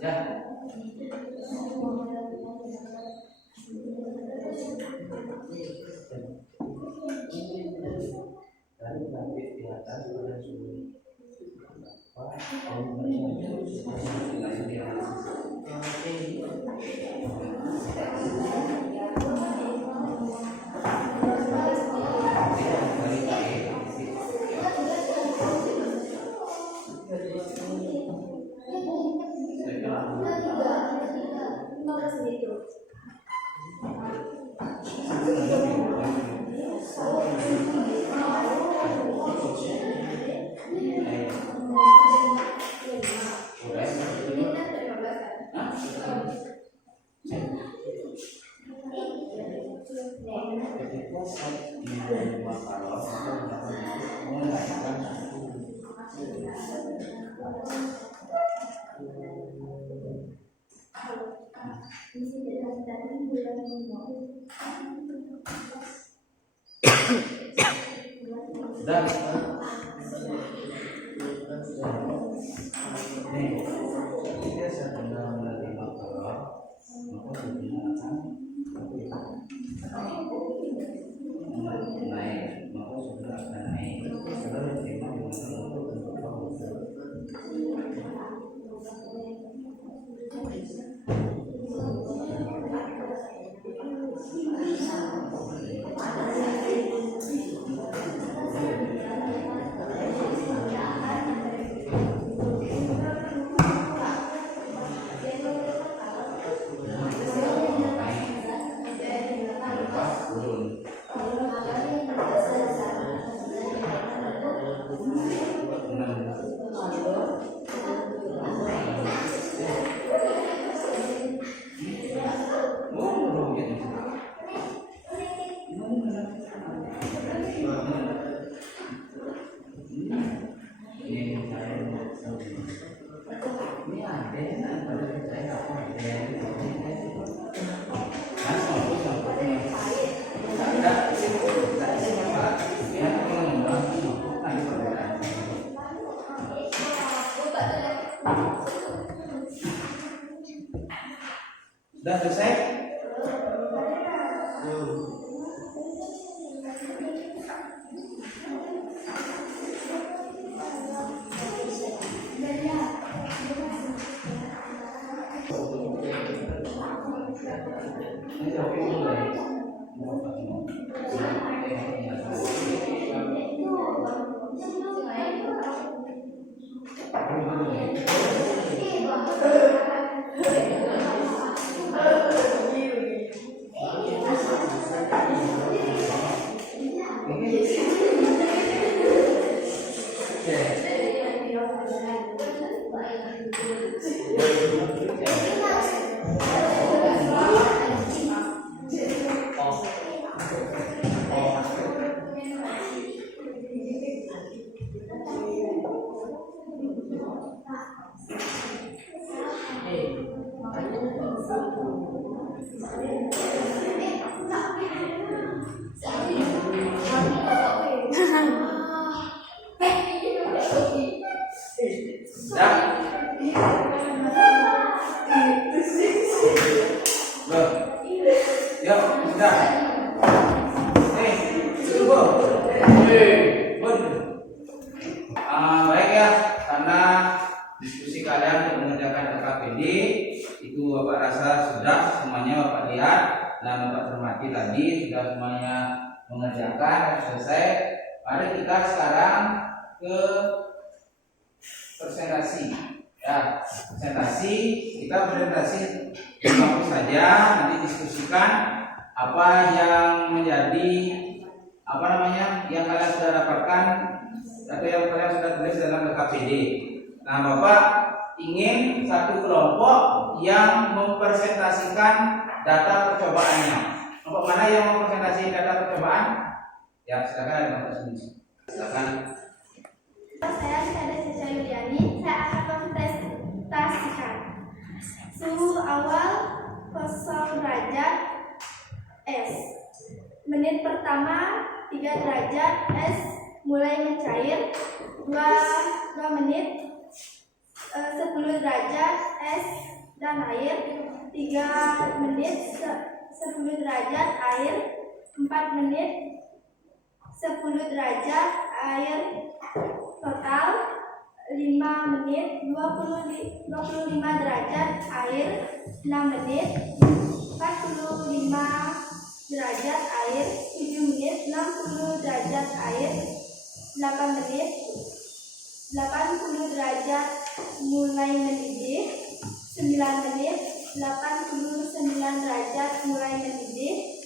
Ya. Dari grafik di atas pada sudut dan ketika sedang menerima kalau maka dunia akan naik, maka sudah akan naik. Sudah diterima Sudah selesai? Baik ya, karena diskusi kalian untuk mengerjakan LKPD itu Bapak rasa sudah semuanya Bapak lihat dan Bapak cermati tadi sudah semuanya mengerjakan selesai. Mari kita sekarang ke presentasi. Ya, presentasi kita presentasi waktu saja, nanti diskusikan apa yang menjadi yang kalian sudah dapatkan atau yang kalian sudah tulis dalam LKPD. Nah, Bapak ingin satu kelompok yang mempresentasikan data percobaannya. Kelompok mana yang mempresentasikan data percobaan? Ya, silakan ada Bapak sendiri. Silakan. Saya Syahda Caca Yuliani, saya akan mempresentasikan suhu awal 0 derajat S. Menit pertama 3 derajat, es mulai mencair 2 menit, 10 derajat, es dan air 3 menit, 10 derajat, air 4 menit, 10 derajat, air total 5 menit, 25 derajat, air 6 menit, 45 derajat, air 7 menit, 60 derajat, air 8 menit, 80 derajat mulai mendidih 9 menit, 89 derajat mulai mendidih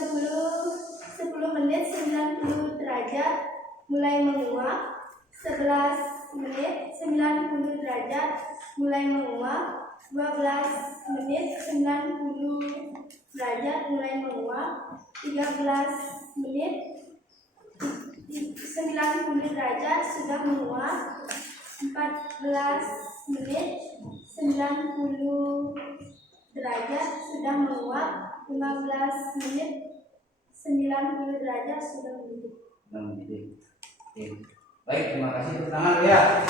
10 menit, 90 derajat mulai menguap, 11 menit, 90 derajat mulai menguap, 12 menit, 90 derajat mulai menguap, 13 menit, 90 derajat sudah menguap, 14 menit, 90 derajat sudah menguap, 15 menit, 90 derajat sudah mendidih. Oke. Baik, terima kasih. Tepuk tangan dulu ya.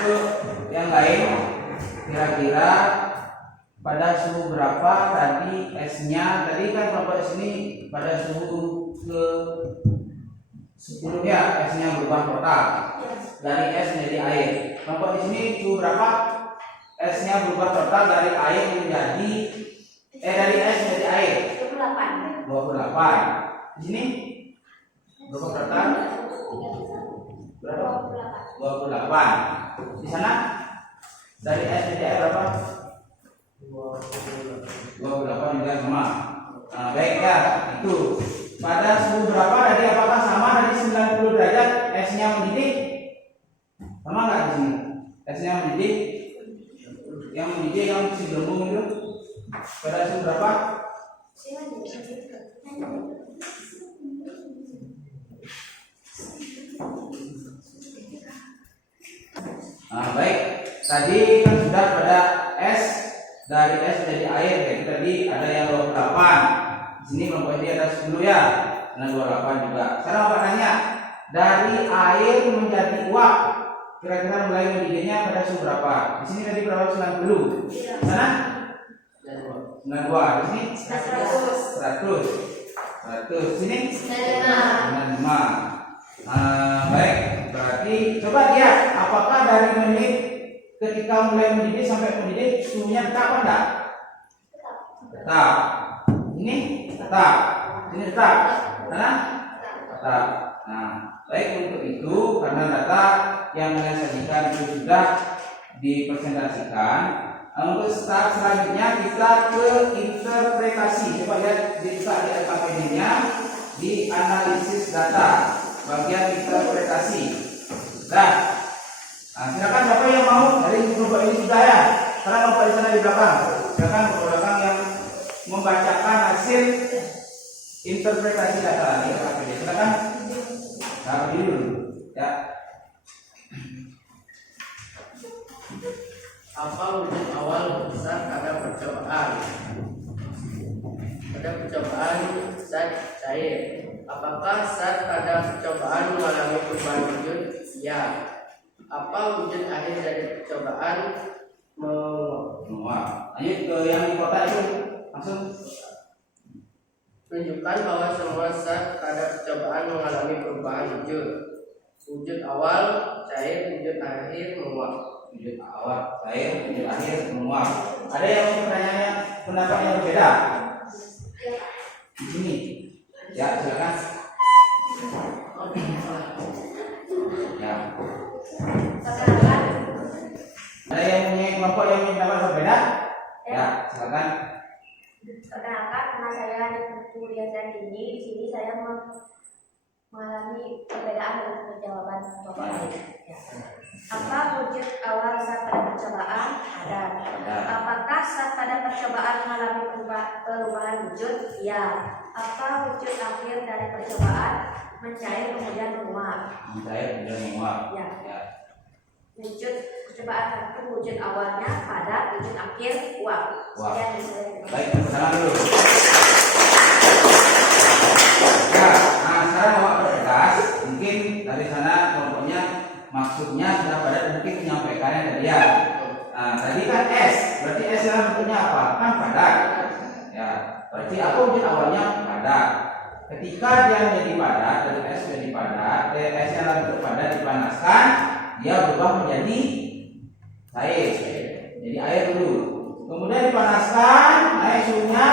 Untuk yang lain, kira-kira pada suhu berapa tadi esnya? Tadi kan Bapak sini pada suhu ke 10 ya, esnya berubah total dari es menjadi air. Bapak di sini suhu berapa? Esnya berubah total dari air menjadi dari es menjadi air. 28. Di sini berapa total? Berapa? 28. Di sana dari es menjadi air berapa? 28 juga sama. Nah, baik ya, itu. Pada suhu berapa tadi, apakah sama dari 90 derajat esnya mendidih? Sama nggak di sini? Esnya mendidih? Yang mendidih yang si gelembung itu pada suhu berapa? Nah, baik. Tadi kan sudah pada es, dari es menjadi air. Jadi tadi ada yang 28. Di sini kelompok ini ada 10 ya. Nah, 28 juga. Sekarang Bapak nanya, dari air menjadi uap, kira-kira mulai mendidihnya pada suhu berapa? Di sini tadi berapa? 90. Di sana? 92. Di sini? 100. Di sini? 95. Baik, berarti coba lihat apakah dari menit ketika mulai mendidih sampai mendidih suhunya tetap apa enggak? Tetap. Ini tetap. Ini tetap. Nah, tetap. Nah, baik, untuk itu karena data yang kalian sajikan itu sudah dipresentasikan, untuk start selanjutnya kita ke interpretasi. Coba lihat di LKPD-nya di analisis data. Bagian interpretasi. Nah, silakan siapa yang mau dari kelompok ini sudah ya. Sekarang kelompok di sana di belakang. Silakan kelompok belakang yang membacakan hasil interpretasi data di LKPD. Silakan. Taruh dulu, ya. Apa wujud awal besar pada percobaan? Pada percobaan zat cair. Apakah zat pada percobaan mengalami perubahan wujud? Ya. Apa wujud akhir dari percobaan Menguap. Lanjut ke yang di kota itu langsung. menunjukkan bahwa semua zat pada percobaan mengalami perubahan wujud. Wujud awal cair, wujud akhir menguap. Wujud awal cair, wujud akhir menguap. Ada yang pertanyaannya pendapatnya berbeda? Di sini. Ya, silakan. Ya. Ada yang punya kelompok yang punya pendapat berbeda? Ya, silakan. Perkenalkan, karena saya di kuliah dan ini, di sini saya mengalami perbedaan dalam jawaban Bapak. Ya. Apa wujud awal saat pada percobaan? Ada. Apakah saat pada percobaan mengalami perubahan wujud? Ya. Apa wujud akhir dari percobaan? Mencair kemudian menguap. Mencair kemudian menguap. Ya. Ya. wujud percobaan satu wujud awalnya pada wujud akhir uang. Wah. Sekian dari saya. Baik, salam dulu. Ya, nah sekarang awak berkas, mungkin dari sana kelompoknya maksudnya sudah pada mungkin menyampaikannya tadi ya. Nah, tadi kan S, berarti S dalam bentuknya apa? Kan padat. Ya, berarti apa wujud awalnya padat. Ketika dia menjadi padat, dari S menjadi padat, S yang dalam bentuk padat dipanaskan, dia berubah menjadi air. Jadi air dulu. Kemudian dipanaskan, naik suhunya,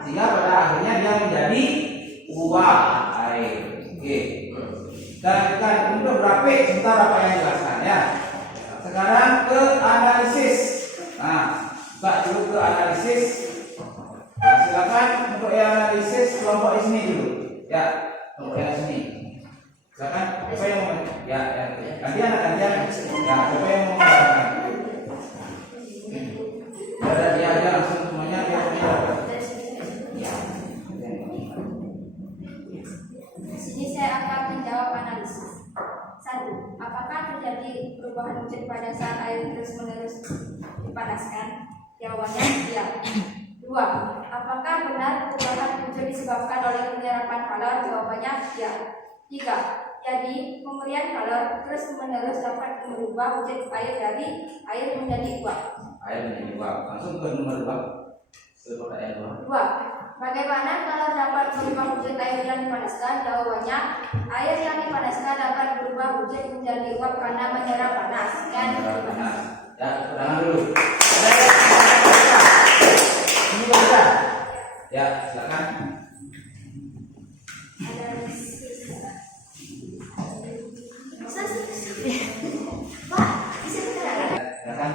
sehingga pada akhirnya dia menjadi uap air. Oke. Dan untuk grafik sebentar apa yang jelaskan ya. Sekarang ke analisis. Nah, buka dulu ke analisis. Nah, silakan untuk yang analisis kelompok di sini dulu. Ya, kelompok yang sini. Silakan. Siapa yang mau? Ya. Gantian. Ya, siapa yang mau? Ada dia aja langsung semuanya dia punya. Ya. Di sini saya akan menjawab analisis. 1. Apakah terjadi perubahan wujud pada saat air terus-menerus dipanaskan? Jawabannya iya. 2. Apakah benar perubahan wujud disebabkan oleh penyerapan kalor? Jawabannya iya. 3. Jadi pemberian kalor terus-menerus dapat merubah wujud air dari air menjadi uap. Air menjadi uap. Langsung ke nomor 2. Ke pertanyaan 2. 2. Bagaimana kalau dapat berubah wujud air yang dipanaskan? Jawabannya, air yang dipanaskan dapat berubah wujud menjadi uap karena menyerap panas. Kan? Panas. Ya, ulangan dulu. Ini bisa. Ya, silakan. Pak, bisa diterangkan? Silakan.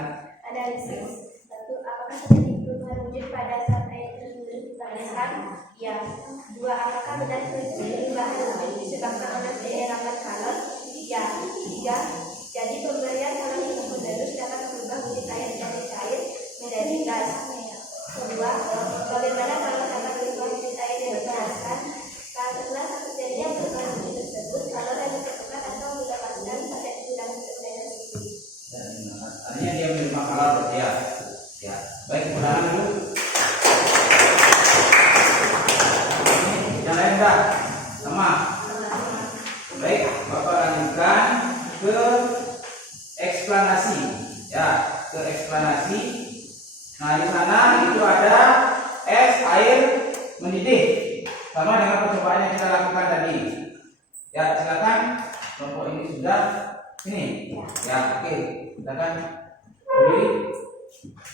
Analisis. 1. Apakah terjadi perubahan wujud pada saat air terus-menerus dipanaskan? Ya. 2. Apakah benar perubahan wujud disebabkan oleh penyerapan kalor? Ya. 3. Jadi pemberian kalor terus-menerus dapat merubah wujud air dari cair menjadi gas. 4. Bagaimana kalau dapat berubah wujud air yang dipanaskan? Setelah terjadinya perubahan wujud tersebut, kalor yang ditemukan atau dilepaskan pada gudang tersebut. Artinya dia menerima kalor ya. Ya. Baik, ulangan dulu. Yang lain enggak? Sama. Baik, Bapak lanjutkan ke eksplanasi. Ya, ke eksplanasi. Nah, di sana itu ada es air mendidih. Sama dengan percobaan yang kita lakukan tadi. Ya, silakan. Kelompok ini sudah sini. Ya, oke. Silakan. Beri.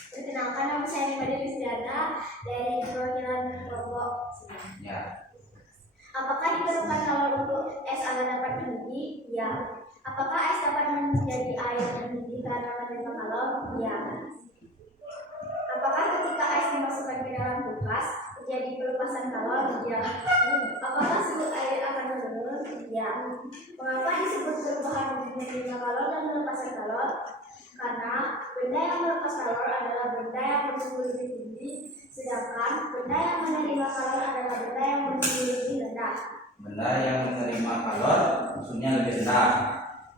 Perkenalkan, nama saya Fadil Rizdiana dari perwakilan kelompok. Ya. Apakah diperlukan kalor untuk es agar dapat mendidih? Ya. Apakah es dapat menjadi air mendidih karena menerima kalor? Ya. Apakah ketika es dimasukkan ke dalam kulkas terjadi pelepasan kalor? Ya. Apakah suhu air akan menurun? Ya. Mengapa disebut perubahan menerima kalor dan pelepasan kalor? Karena benda yang melepas kalor adalah benda yang bersuhu lebih tinggi, sedangkan benda yang menerima kalor adalah benda yang bersuhu lebih rendah. Benda yang menerima kalor suhunya lebih rendah,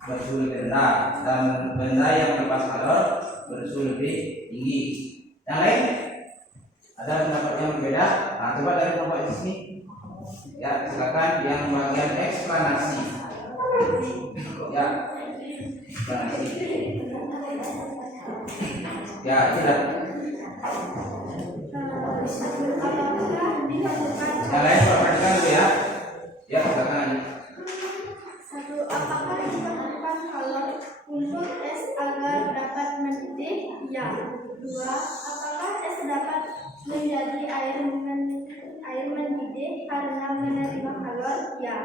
bersuhu lebih rendah, dan benda yang melepas kalor bersuhu lebih tinggi. Yang lain? Ada pendapat yang berbeda? Nah, coba dari kelompok di sini. Ya, silakan yang bagian eksplanasi. Ya, eksplanasi. Ya, tidak. Yang lain perhatikan dulu ya. Ya, silakan lanjut. 1. Apakah diperlukan kalor untuk es agar dapat mendidih? Ya. 2. Apakah es dapat menjadi air mendidih karena menerima kalor? Ya.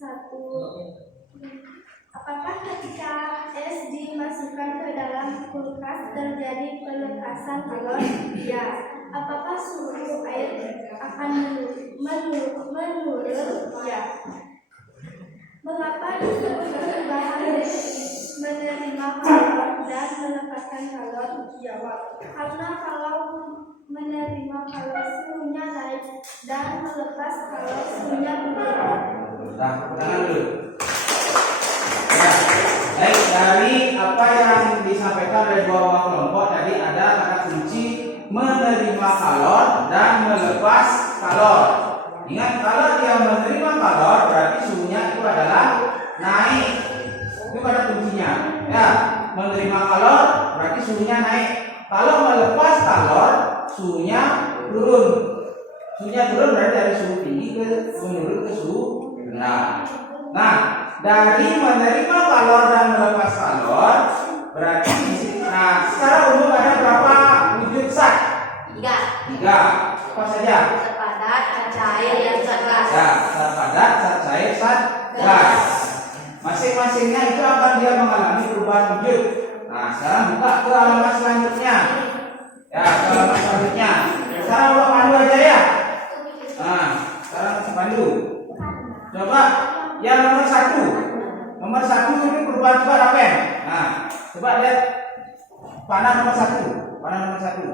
1. Apakah ketika es dimasukkan ke dalam kulkas terjadi pelepasan kalor? Ya. Apakah suhu air akan menurun? Ya. Mengapa disebut perubahan menerima kalor dan melepaskan kalor? Jawab. Karena kalau menerima kalor suhunya naik dan melepas kalor suhunya menurun. Nah, tangan dulu. Ya, Baik, dari apa yang disampaikan oleh dua buah kelompok tadi ada kata kunci menerima kalor dan melepas kalor. Ingat, kalau dia menerima kalor berarti suhunya itu adalah naik. Itu kata kuncinya. Ya, menerima kalor berarti suhunya naik. Kalau melepas kalor suhunya turun. Suhunya turun berarti dari suhu tinggi ke menurun ke suhu rendah. Nah, dari menerima kalor dan melepas kalor berarti nah secara umum ada berapa wujud zat? Tiga. Apa saja? Zat padat, zat cair, dan zat gas. Ya, zat padat, zat cair, zat gas. Masing-masingnya itu akan dia mengalami perubahan wujud. Nah, sekarang buka ke halaman selanjutnya. Ya, ke halaman selanjutnya. Sekarang lo pandu aja ya. Nah, sekarang pandu. Coba yang nomor 1. Nomor 1 ini perubahan cepat apa ya? Nah, coba lihat panah nomor 1. Panah nomor 1.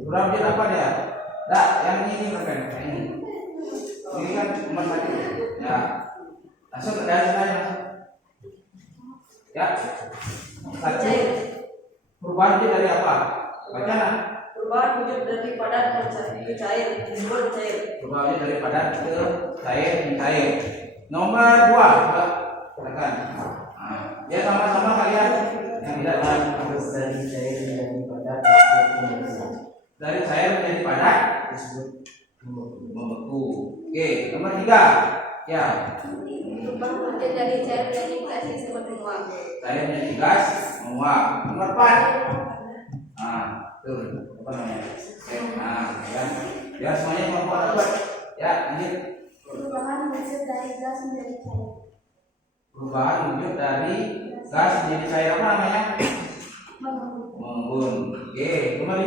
Perubahan wujud apa dia? Nah, yang ini apa? Ini. Ini kan nomor 1. Ya. Langsung ke dari sana langsung. Ya. 1. Perubahan wujud dari apa? Baca lah. Perubahan wujud dari padat ke cair disebut cair. Perubahan wujud dari padat ke cair ke cair. Nomor 2, coba tekan. Nah, ya sama-sama kalian yang tidak tahu Dari cair menjadi padat dari cair menjadi padat disebut membeku. Oke, nomor 3. Ya, Perubahan wujud dari cair menjadi gas disebut menguap. cair menjadi gas menguap. Nomor 4. Nah, tuh apa namanya? Oke, nah, ya semuanya kelompok dapat. Ya, lanjut. Perubahan wujud dari gas menjadi cair. Perubahan wujud dari gas menjadi cair apa namanya? Mengembun. Oke, nomor 5.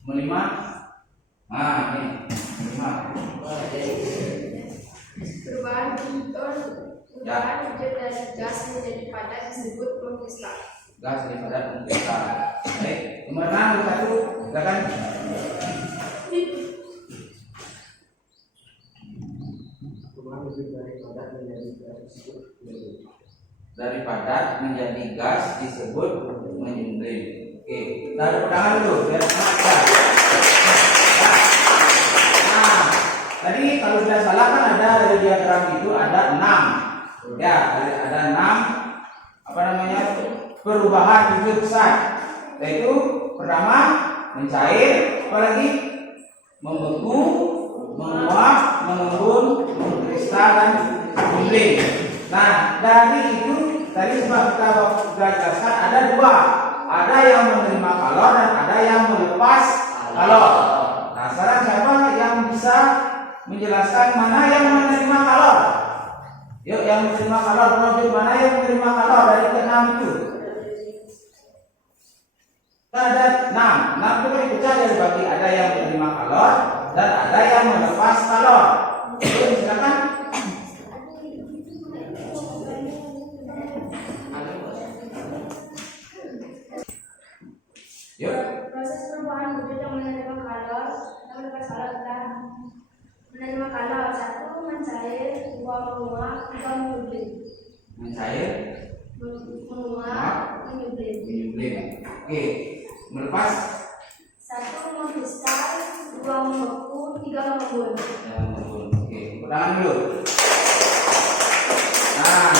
Nomor 5. Nah, ini. Nomor 5. Perubahan wujud dari gas menjadi padat disebut mengkristal. Gas daripada pengkristal. Baik, nomor 6 satu, silakan. perubahan wujud dari padat menjadi gas disebut Dari padat menjadi gas disebut menyumbling. Oke, taruh tangan dulu biar enak ya. Nah, tadi kalau tidak salah kan ada dari diagram itu ada 6. Ya, ada 6 apa namanya? Perubahan wujud zat. Yaitu pertama mencair, apalagi membeku, menguap, mengembun, mengkristal dan menyumbling. Nah, dari itu tadi sebab kita jelaskan ada 2. Ada yang menerima kalor dan ada yang melepas kalor. Nah, sekarang siapa yang bisa menjelaskan mana yang menerima kalor? Yuk, yang menerima kalor, menunjuk mana yang menerima kalor dari ke-6 itu? Kan ada 6. 6 itu dipecah jadi bagi ada yang menerima kalor dan ada yang melepas kalor. Yuk, silakan. Yuk. Proses perubahan wujud yang menerima kalor dan melepas kalor adalah menerima kalor 1 mencair, 2 menguap, 3 menyumbling. Mencair, Menguap, menyumbling. menyumbling. Oke, melepas 1 mengkristal, 2 membeku, 3 mengembun. dan mengembun. Oke, tepuk tangan dulu. Nah,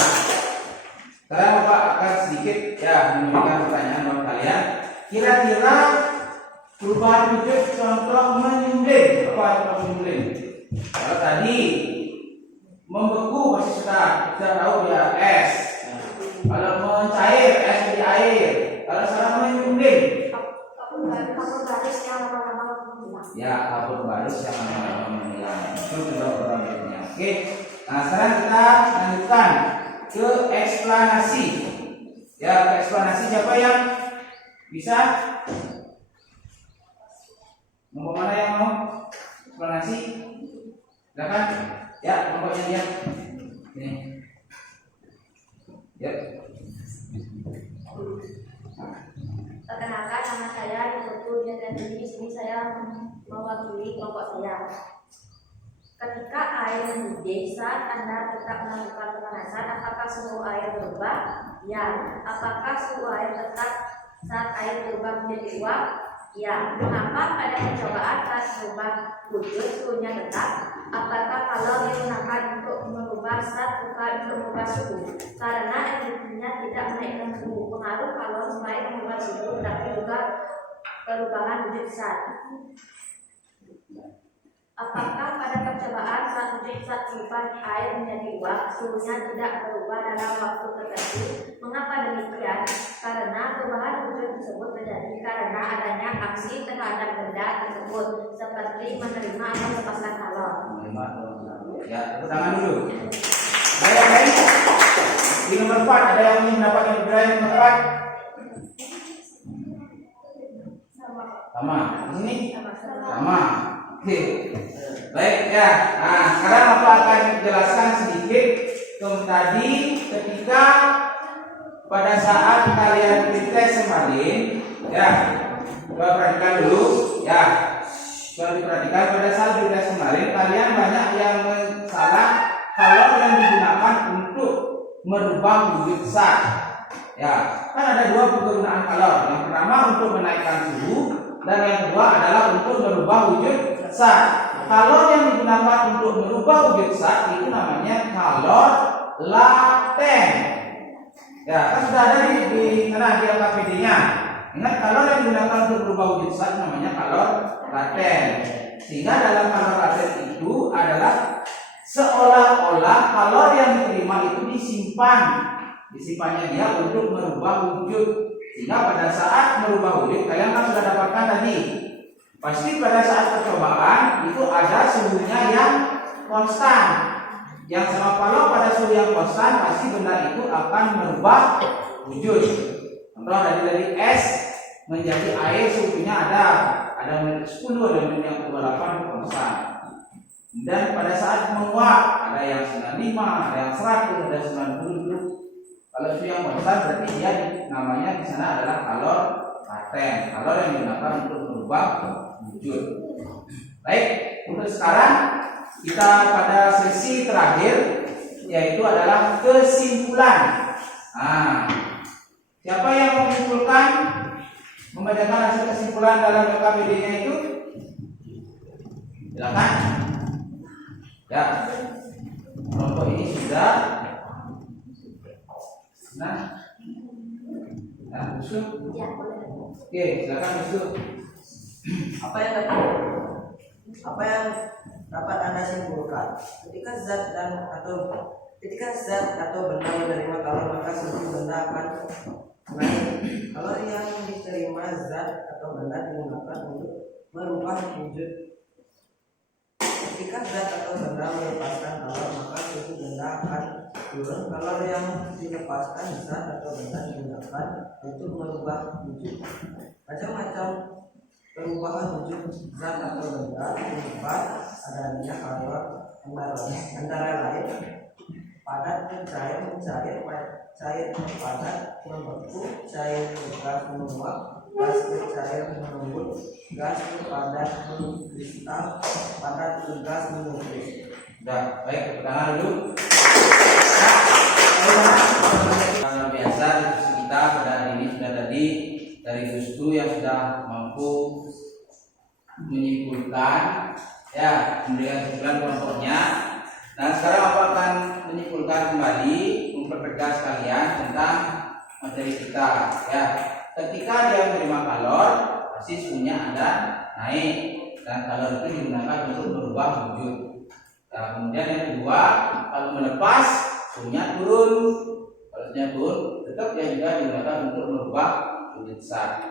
sekarang Bapak akan sedikit ya memberikan pertanyaan buat kalian. Kira-kira perubahan wujud contoh menyumbling apa contoh menyumbling? Kalau tadi membeku pasti sudah tahu ya es. Kalau mencair es jadi air. Kalau sekarang menyumbling Kapur garis yang lama-lama menghilang. ya kabut barus yang lama-lama menghilang. Itu sudah programnya. Oke. Nah, sekarang kita lanjutkan ke eksplanasi. Ya, ke eksplanasi siapa yang bisa? Mau mana yang mau eksplanasi? Silakan. Ya, kelompoknya dia. Ini. Ya. Perkenalkan, nama saya Putu Dia dan di sini saya mewakili kelompok saya. Ketika air mendidih saat Anda tetap melakukan pemanasan, apakah suhu air berubah? Ya. Apakah suhu air tetap saat air berubah menjadi uap? Ya. Mengapa pada percobaan saat berubah wujud suhunya tetap? Apakah kalori digunakan untuk merubah zat bukan untuk merubah suhu? Karena energinya tidak menaikkan suhu. Pengaruh kalori selain mengubah suhu, tapi juga perubahan wujud zat. Apakah pada percobaan saat wujud zat berubah air menjadi uap, suhunya tidak berubah dalam waktu tertentu? Mengapa demikian? Karena perubahan wujud tersebut terjadi karena adanya aksi terhadap benda tersebut, seperti menerima atau melepaskan kalor. Ya, tepuk tangan dulu. Baik, baik. Di nomor 4 ada yang ingin mendapatkan nilai nomor 4? Sama. Di sini? Sama. Oke. Baik ya. Nah, sekarang Bapak akan jelaskan sedikit tadi ketika pada saat kalian tes kemarin, ya. Coba perhatikan dulu, ya. Coba diperhatikan pada saat tes kemarin kalian banyak yang salah kalor yang digunakan untuk merubah wujud zat. Ya, kan ada dua penggunaan kalor. Yang pertama untuk menaikkan suhu dan yang kedua adalah untuk merubah wujud zat. Kalor yang digunakan untuk merubah wujud zat itu namanya kalor laten. Ya, kan sudah ada di LKPD-nya. Ingat, kalor yang digunakan untuk merubah wujud zat namanya kalor laten. Sehingga dalam kalor laten itu adalah seolah-olah kalor yang diterima itu disimpannya dia untuk merubah wujud. Sehingga pada saat merubah wujud, kalian kan sudah dapatkan tadi, pasti pada saat percobaan itu ada suhunya yang konstan. Yang sama kalau pada suhu yang konstan, pasti benda itu akan merubah wujud. Contoh dari es menjadi air, suhunya ada -10, ada yang 28 konstan. Dan pada saat menguap ada yang 95, ada yang 100, ada 90. Kalau itu yang konstan berarti dia namanya di sana adalah kalor laten, kalor yang digunakan untuk merubah wujud. Baik, untuk sekarang kita pada sesi terakhir yaitu adalah kesimpulan. Nah, siapa yang menyimpulkan, membacakan hasil kesimpulan dalam LKPD-nya itu? Silakan. Ya, kelompok ini sudah. Nah, Yusuf. Oke, silakan Yusuf. Apa yang dapat Anda simpulkan ketika zat atau benda menerima kalor, maka suhu benda akan naik. Kalor yang diterima zat atau benda digunakan untuk merubah wujud. Ketika zat atau benda melepaskan kalor, maka suhu benda akan turun. Kalor yang dilepaskan zat atau benda digunakan untuk merubah wujud. Macam-macam perubahan wujud zat atau benda berupa adanya kalor antara lain padat dan cair, mencair, cair padat, membeku, cair gas menguap, gas cair menembus, gas padat mengkristal, padat gas mengumpul. Sudah, baik, tangan dulu. Luar biasa diskusi kita pada hari ini sudah tadi dari Gustu yang sudah mampu menyimpulkan, ya, memberikan kesimpulan kelompoknya. Nah, sekarang aku akan menyimpulkan kembali, mempertegas kalian tentang materi kita. Ya, ketika dia menerima kalor, pasti suhunya ada naik dan kalor itu digunakan untuk merubah wujud. Nah, kemudian yang kedua, kalau melepas suhunya turun. Kalau suhunya turun, tetap dia juga digunakan untuk merubah wujud zat.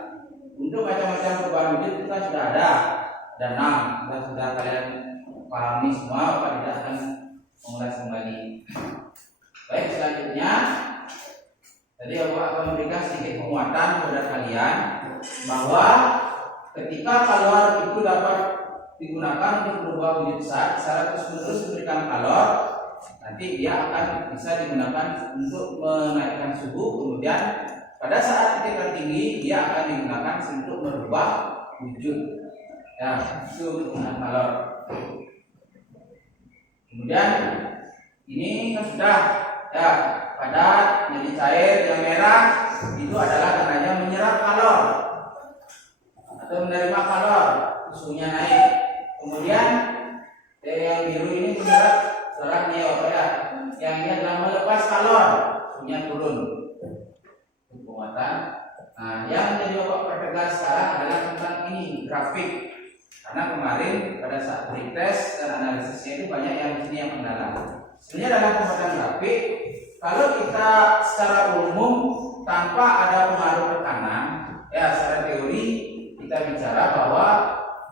Untuk macam-macam perubahan wujud kita sudah ada 6 dan sudah kalian pahami semua. Bapak tidak akan mengulas kembali. Baik, selanjutnya tadi Bapak akan memberikan sedikit penguatan kepada kalian bahwa ketika kalor itu dapat digunakan untuk merubah wujud zat secara terus-menerus memberikan kalor, nanti dia akan bisa digunakan untuk menaikkan suhu. Kemudian pada saat titik tertinggi dia akan digunakan untuk merubah wujud. Ya, itu penggunaan kalor. Kemudian ini kan sudah ya padat jadi cair, yang merah itu adalah tandanya menyerap kalor atau menerima kalor, suhunya naik. Kemudian yang biru ini menyerap serat ya, yang ini adalah melepas kalor, suhunya turun. Penguatan. Nah, yang menjadi bapak pertegas sekarang adalah tentang ini grafik. Karena kemarin pada saat pretest dan analisisnya itu banyak yang di sini yang kendala. Sebenarnya dalam pembuatan grafik, kalau kita secara umum tanpa ada pengaruh tekanan, ya secara teori kita bicara bahwa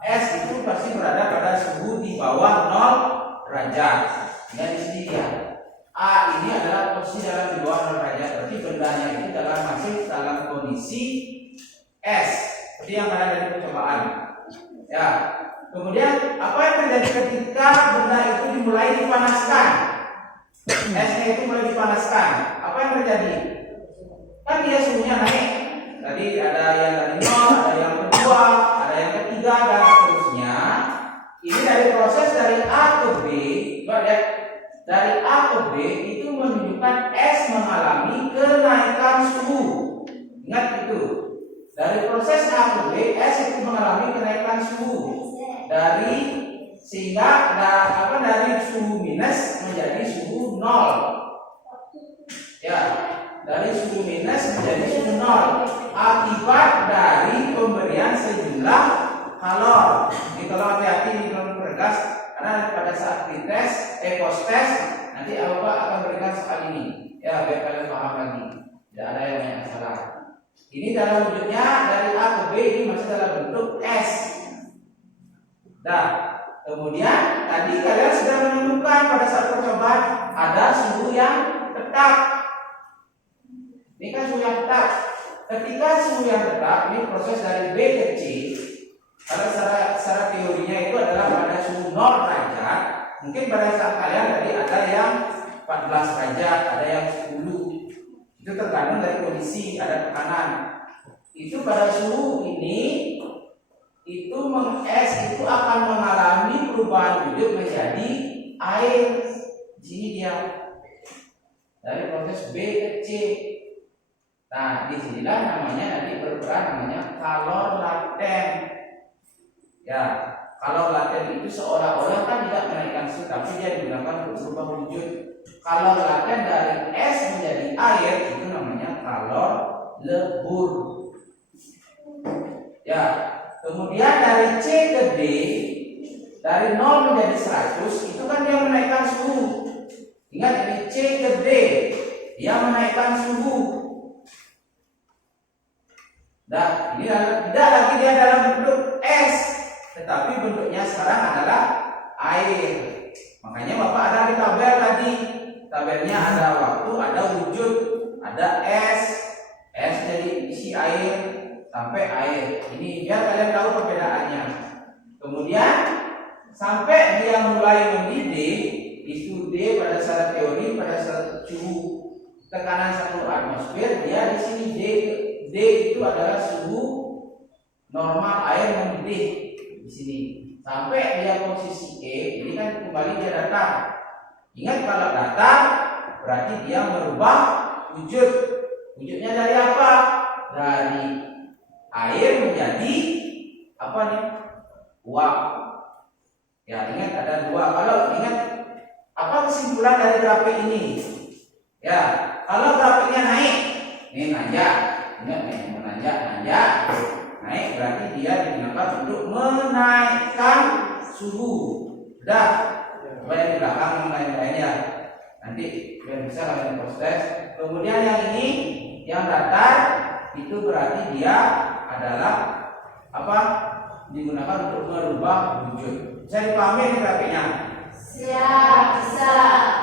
S itu pasti berada pada suhu di bawah 0 derajat. Ya di sini ya. A ini adalah posisi dalam di bawah 0 derajat, berarti bendanya itu masih dalam kondisi S, seperti yang ada dari percobaan. Ya. Kemudian apa yang terjadi ketika benda itu dimulai dipanaskan? S-nya itu mulai dipanaskan. Apa yang terjadi? Kan dia suhunya naik. Tadi ada yang dari 0, ada yang kedua, ada yang ketiga dan seterusnya. Ini dari proses dari A ke B, lihat. Dari A ke B itu menunjukkan S mengalami kenaikan suhu. Ingat itu. Dari proses A ke B, S itu mengalami kenaikan suhu. Sehingga dari suhu minus menjadi suhu 0. Ya, dari suhu minus menjadi suhu 0 akibat dari pemberian sejumlah kalor. Jadi kalau hati-hati dalam pertegas, karena pada saat pretest, post test nanti Bapak akan berikan soal ini. Ya, biar kalian paham lagi. Tidak ada yang banyak salah. Ini dalam wujudnya dari A ke B ini masih dalam bentuk S. Nah, kemudian tadi kalian sudah menemukan pada saat percobaan ada suhu yang tetap. Ini kan suhu yang tetap. Ketika suhu yang tetap, ini proses dari B ke C. Kalau secara teorinya itu adalah pada suhu 0 derajat. Mungkin pada saat kalian tadi ada yang 14 derajat, ada yang 10. Itu tergantung dari kondisi, ada tekanan. Itu pada suhu ini itu S itu akan mengalami perubahan wujud menjadi air. Di sini dia dari proses B ke C. Nah, disinilah namanya nanti berperan namanya kalor laten. Ya, kalor laten itu seolah-olah kan tidak menaikkan suhu, tapi dia digunakan untuk berubah wujud. Kalor laten dari S menjadi air itu namanya kalor lebur. Ya, kemudian dari C ke D, dari 0 menjadi 100 itu kan dia menaikkan suhu. Ingat ini C ke D, dia menaikkan suhu. Nah, ini tidak lagi dia dalam bentuk S, tetapi bentuknya sekarang adalah air. Makanya Bapak ada di tabel tadi. Tabelnya ada waktu, ada wujud, ada S jadi isi air sampai air. Ini biar kalian tahu perbedaannya. Kemudian sampai dia mulai mendidih, itu D pada saat teori pada saat suhu tekanan 1 atmosfer, dia di sini D itu adalah suhu normal air mendidih di sini. Sampai dia posisi E, ini kan kembali dia datang. Ingat kalau datang berarti dia merubah wujud. Wujudnya dari apa? Dari air menjadi apa nih? Uap. Ya, ingat ada dua. Kalau ingat apa kesimpulan dari grafik ini? Ya, kalau grafiknya naik, ini nanjak. Ingat nih, menanjak, naik berarti dia digunakan untuk menaikkan suhu. Sudah, coba yang di belakang yang lain-lainnya. Nanti biar bisa kalian proses. Kemudian yang ini, yang datar itu berarti dia adalah apa? Digunakan untuk merubah wujud. Bisa dipahami ini grafiknya? Siap, bisa.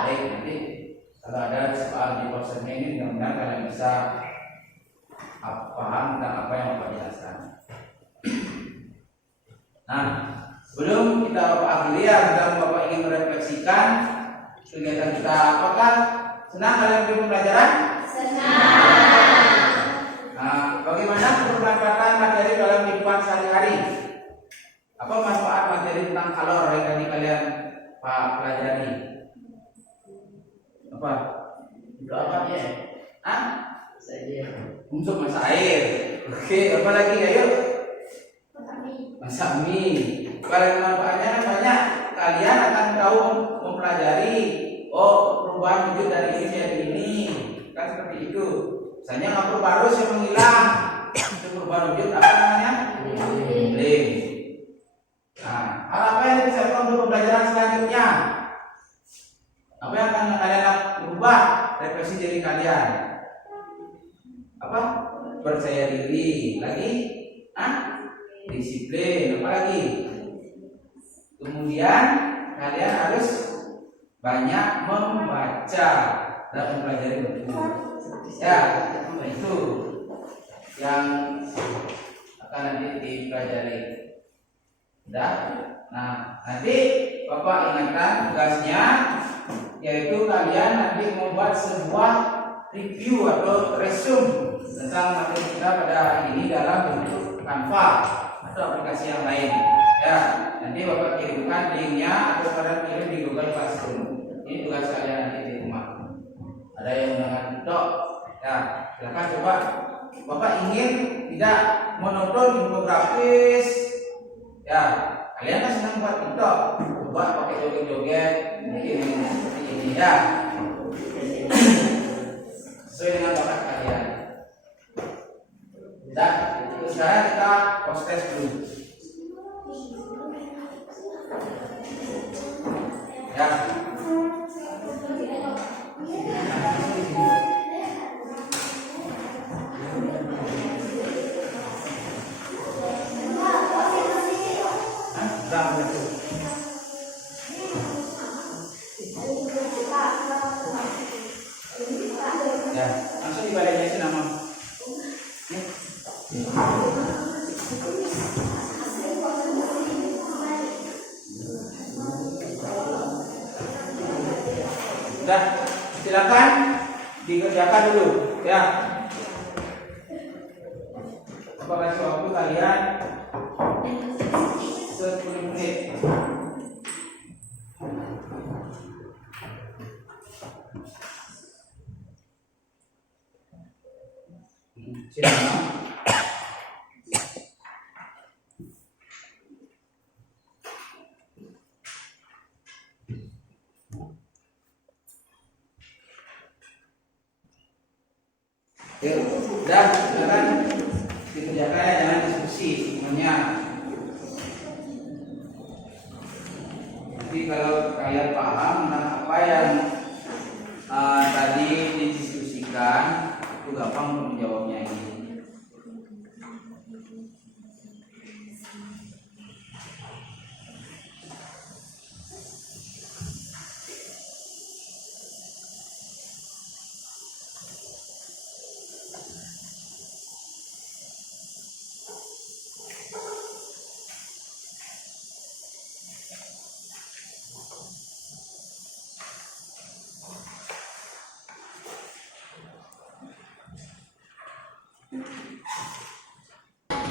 Baik, nanti kalau ada soal di boxnya ini mudah-mudahan kalian bisa paham tentang apa yang Bapak jelaskan. Nah, sebelum kita akhiri ya, Bapak ingin merefleksikan kegiatan kita. Apakah senang kalian beri pembelajaran? Senang. Nah, bagaimana pemanfaatan materi dalam kehidupan sehari-hari? Apa manfaat materi tentang kalor yang tadi kalian pelajari? Apa? Untuk apa ya? Ah? Saja. Untuk masak air. Oke, apa lagi? Ayo. Masak mie. Kalau manfaatnya kan banyak. Kalian akan tahu mempelajari. Oh, perubahan wujud dari ini menjadi ini. Kan seperti itu. Misalnya ngampur barus yang menghilang. Itu perubahan wujud apa namanya? Link. Nah, hal apa yang disiapkan untuk pembelajaran selanjutnya? Apa yang akan kalian berubah refleksi diri kalian? Apa? Percaya diri. Lagi? Disiplin. Apa lagi? Kemudian kalian harus banyak membaca dan mempelajari buku. Ya, itu yang akan nanti dipelajari. Sudah? Nah, nanti Bapak ingatkan tugasnya, yaitu kalian nanti membuat sebuah review atau resume tentang materi kita pada hari ini dalam bentuk Canva atau aplikasi yang lain. Ya, nanti Bapak kirimkan linknya atau pada kirim di Google Classroom. Ini tugas kalian nanti di rumah. Ada yang menggunakan TikTok. Ya, silakan coba. Bapak ingin tidak monoton infografis. Ya, kalian kan senang buat TikTok. Coba pakai joget-joget, bikin seperti ini ya. Sesuai dengan bakat kalian. Dan sekarang kita post test dulu. Ya. Ya, langsung dibaliknya sih nama. Sudah, silakan dikerjakan dulu, ya. Apa kasih waktu kalian 10 menit. Yuk, udah, silakan dikerjakan ya, jangan diskusi semuanya. Nanti kalau kalian paham tentang apa yang tadi didiskusikan, itu gampang untuk menjawabnya ini.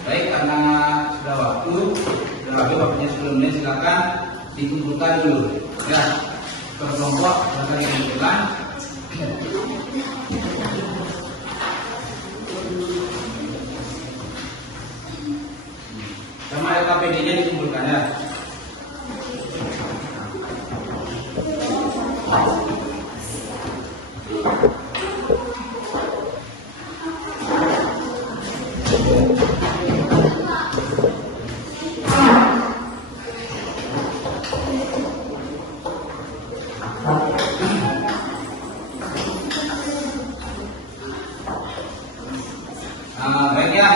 Baik, karena sudah waktunya sebelumnya silakan dikumpulkan dulu. Ya, berkelompok berdasarkan kebetulan. Sama LKPD-nya dikumpulkan ya. Baik ya,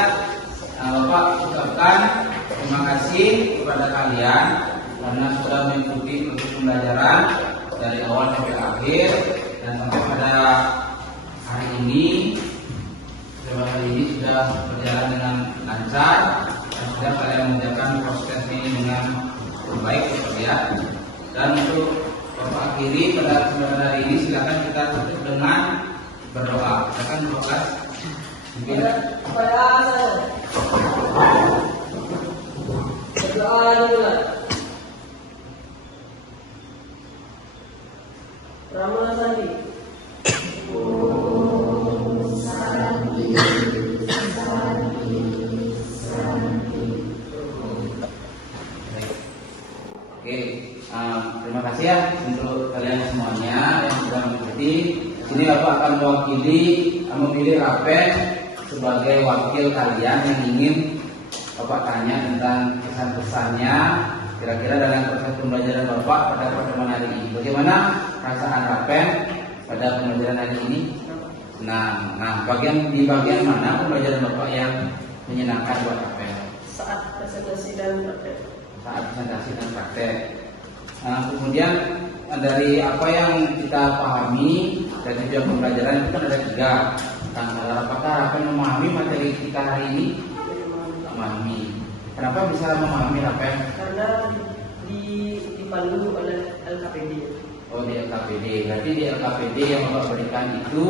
Bapak ucapkan terima kasih kepada kalian karena sudah mengikuti proses pembelajaran dari awal sampai akhir, dan sampai pada hari ini sudah berjalan dengan lancar dan sudah kalian mengerjakan proses ini dengan baik ya. Dan untuk Bapak akhiri pada kesempatan hari ini, silakan kita tutup dengan berdoa. Silakan berdoa. Mungkin berdoa dulu. Rama Sandi. Oke, terima kasih ya untuk kalian semuanya yang sudah mengikuti. Sini Bapak akan memilih Rapen sebagai wakil kalian yang ingin Bapak tanya tentang kesan-kesannya kira-kira dalam proses pembelajaran Bapak pada pertemuan hari ini. Bagaimana perasaan Rapen pada pembelajaran hari ini? Nah, di bagian mana pembelajaran Bapak yang menyenangkan buat Rapen? Saat presentasi dan praktek. Saat presentasi dan praktek. Nah, kemudian dari apa yang kita pahami dari tujuan pembelajaran itu kan ada 3. Apakah Rapen memahami materi kita hari ini? Memahami. Kenapa bisa memahami Rapen? Karena dipandu oleh LKPD. Oh, di LKPD. Berarti di LKPD yang Bapak berikan itu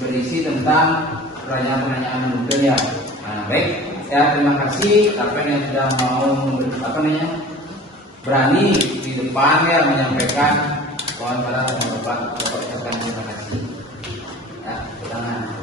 berisi tentang pertanyaan-pertanyaan mungkin ya. Nah, baik. Ya, terima kasih Rapen yang sudah mau berani di depan ya menyampaikan. Mohon pada Bapak ucapkan terima kasih. Ya, tangan.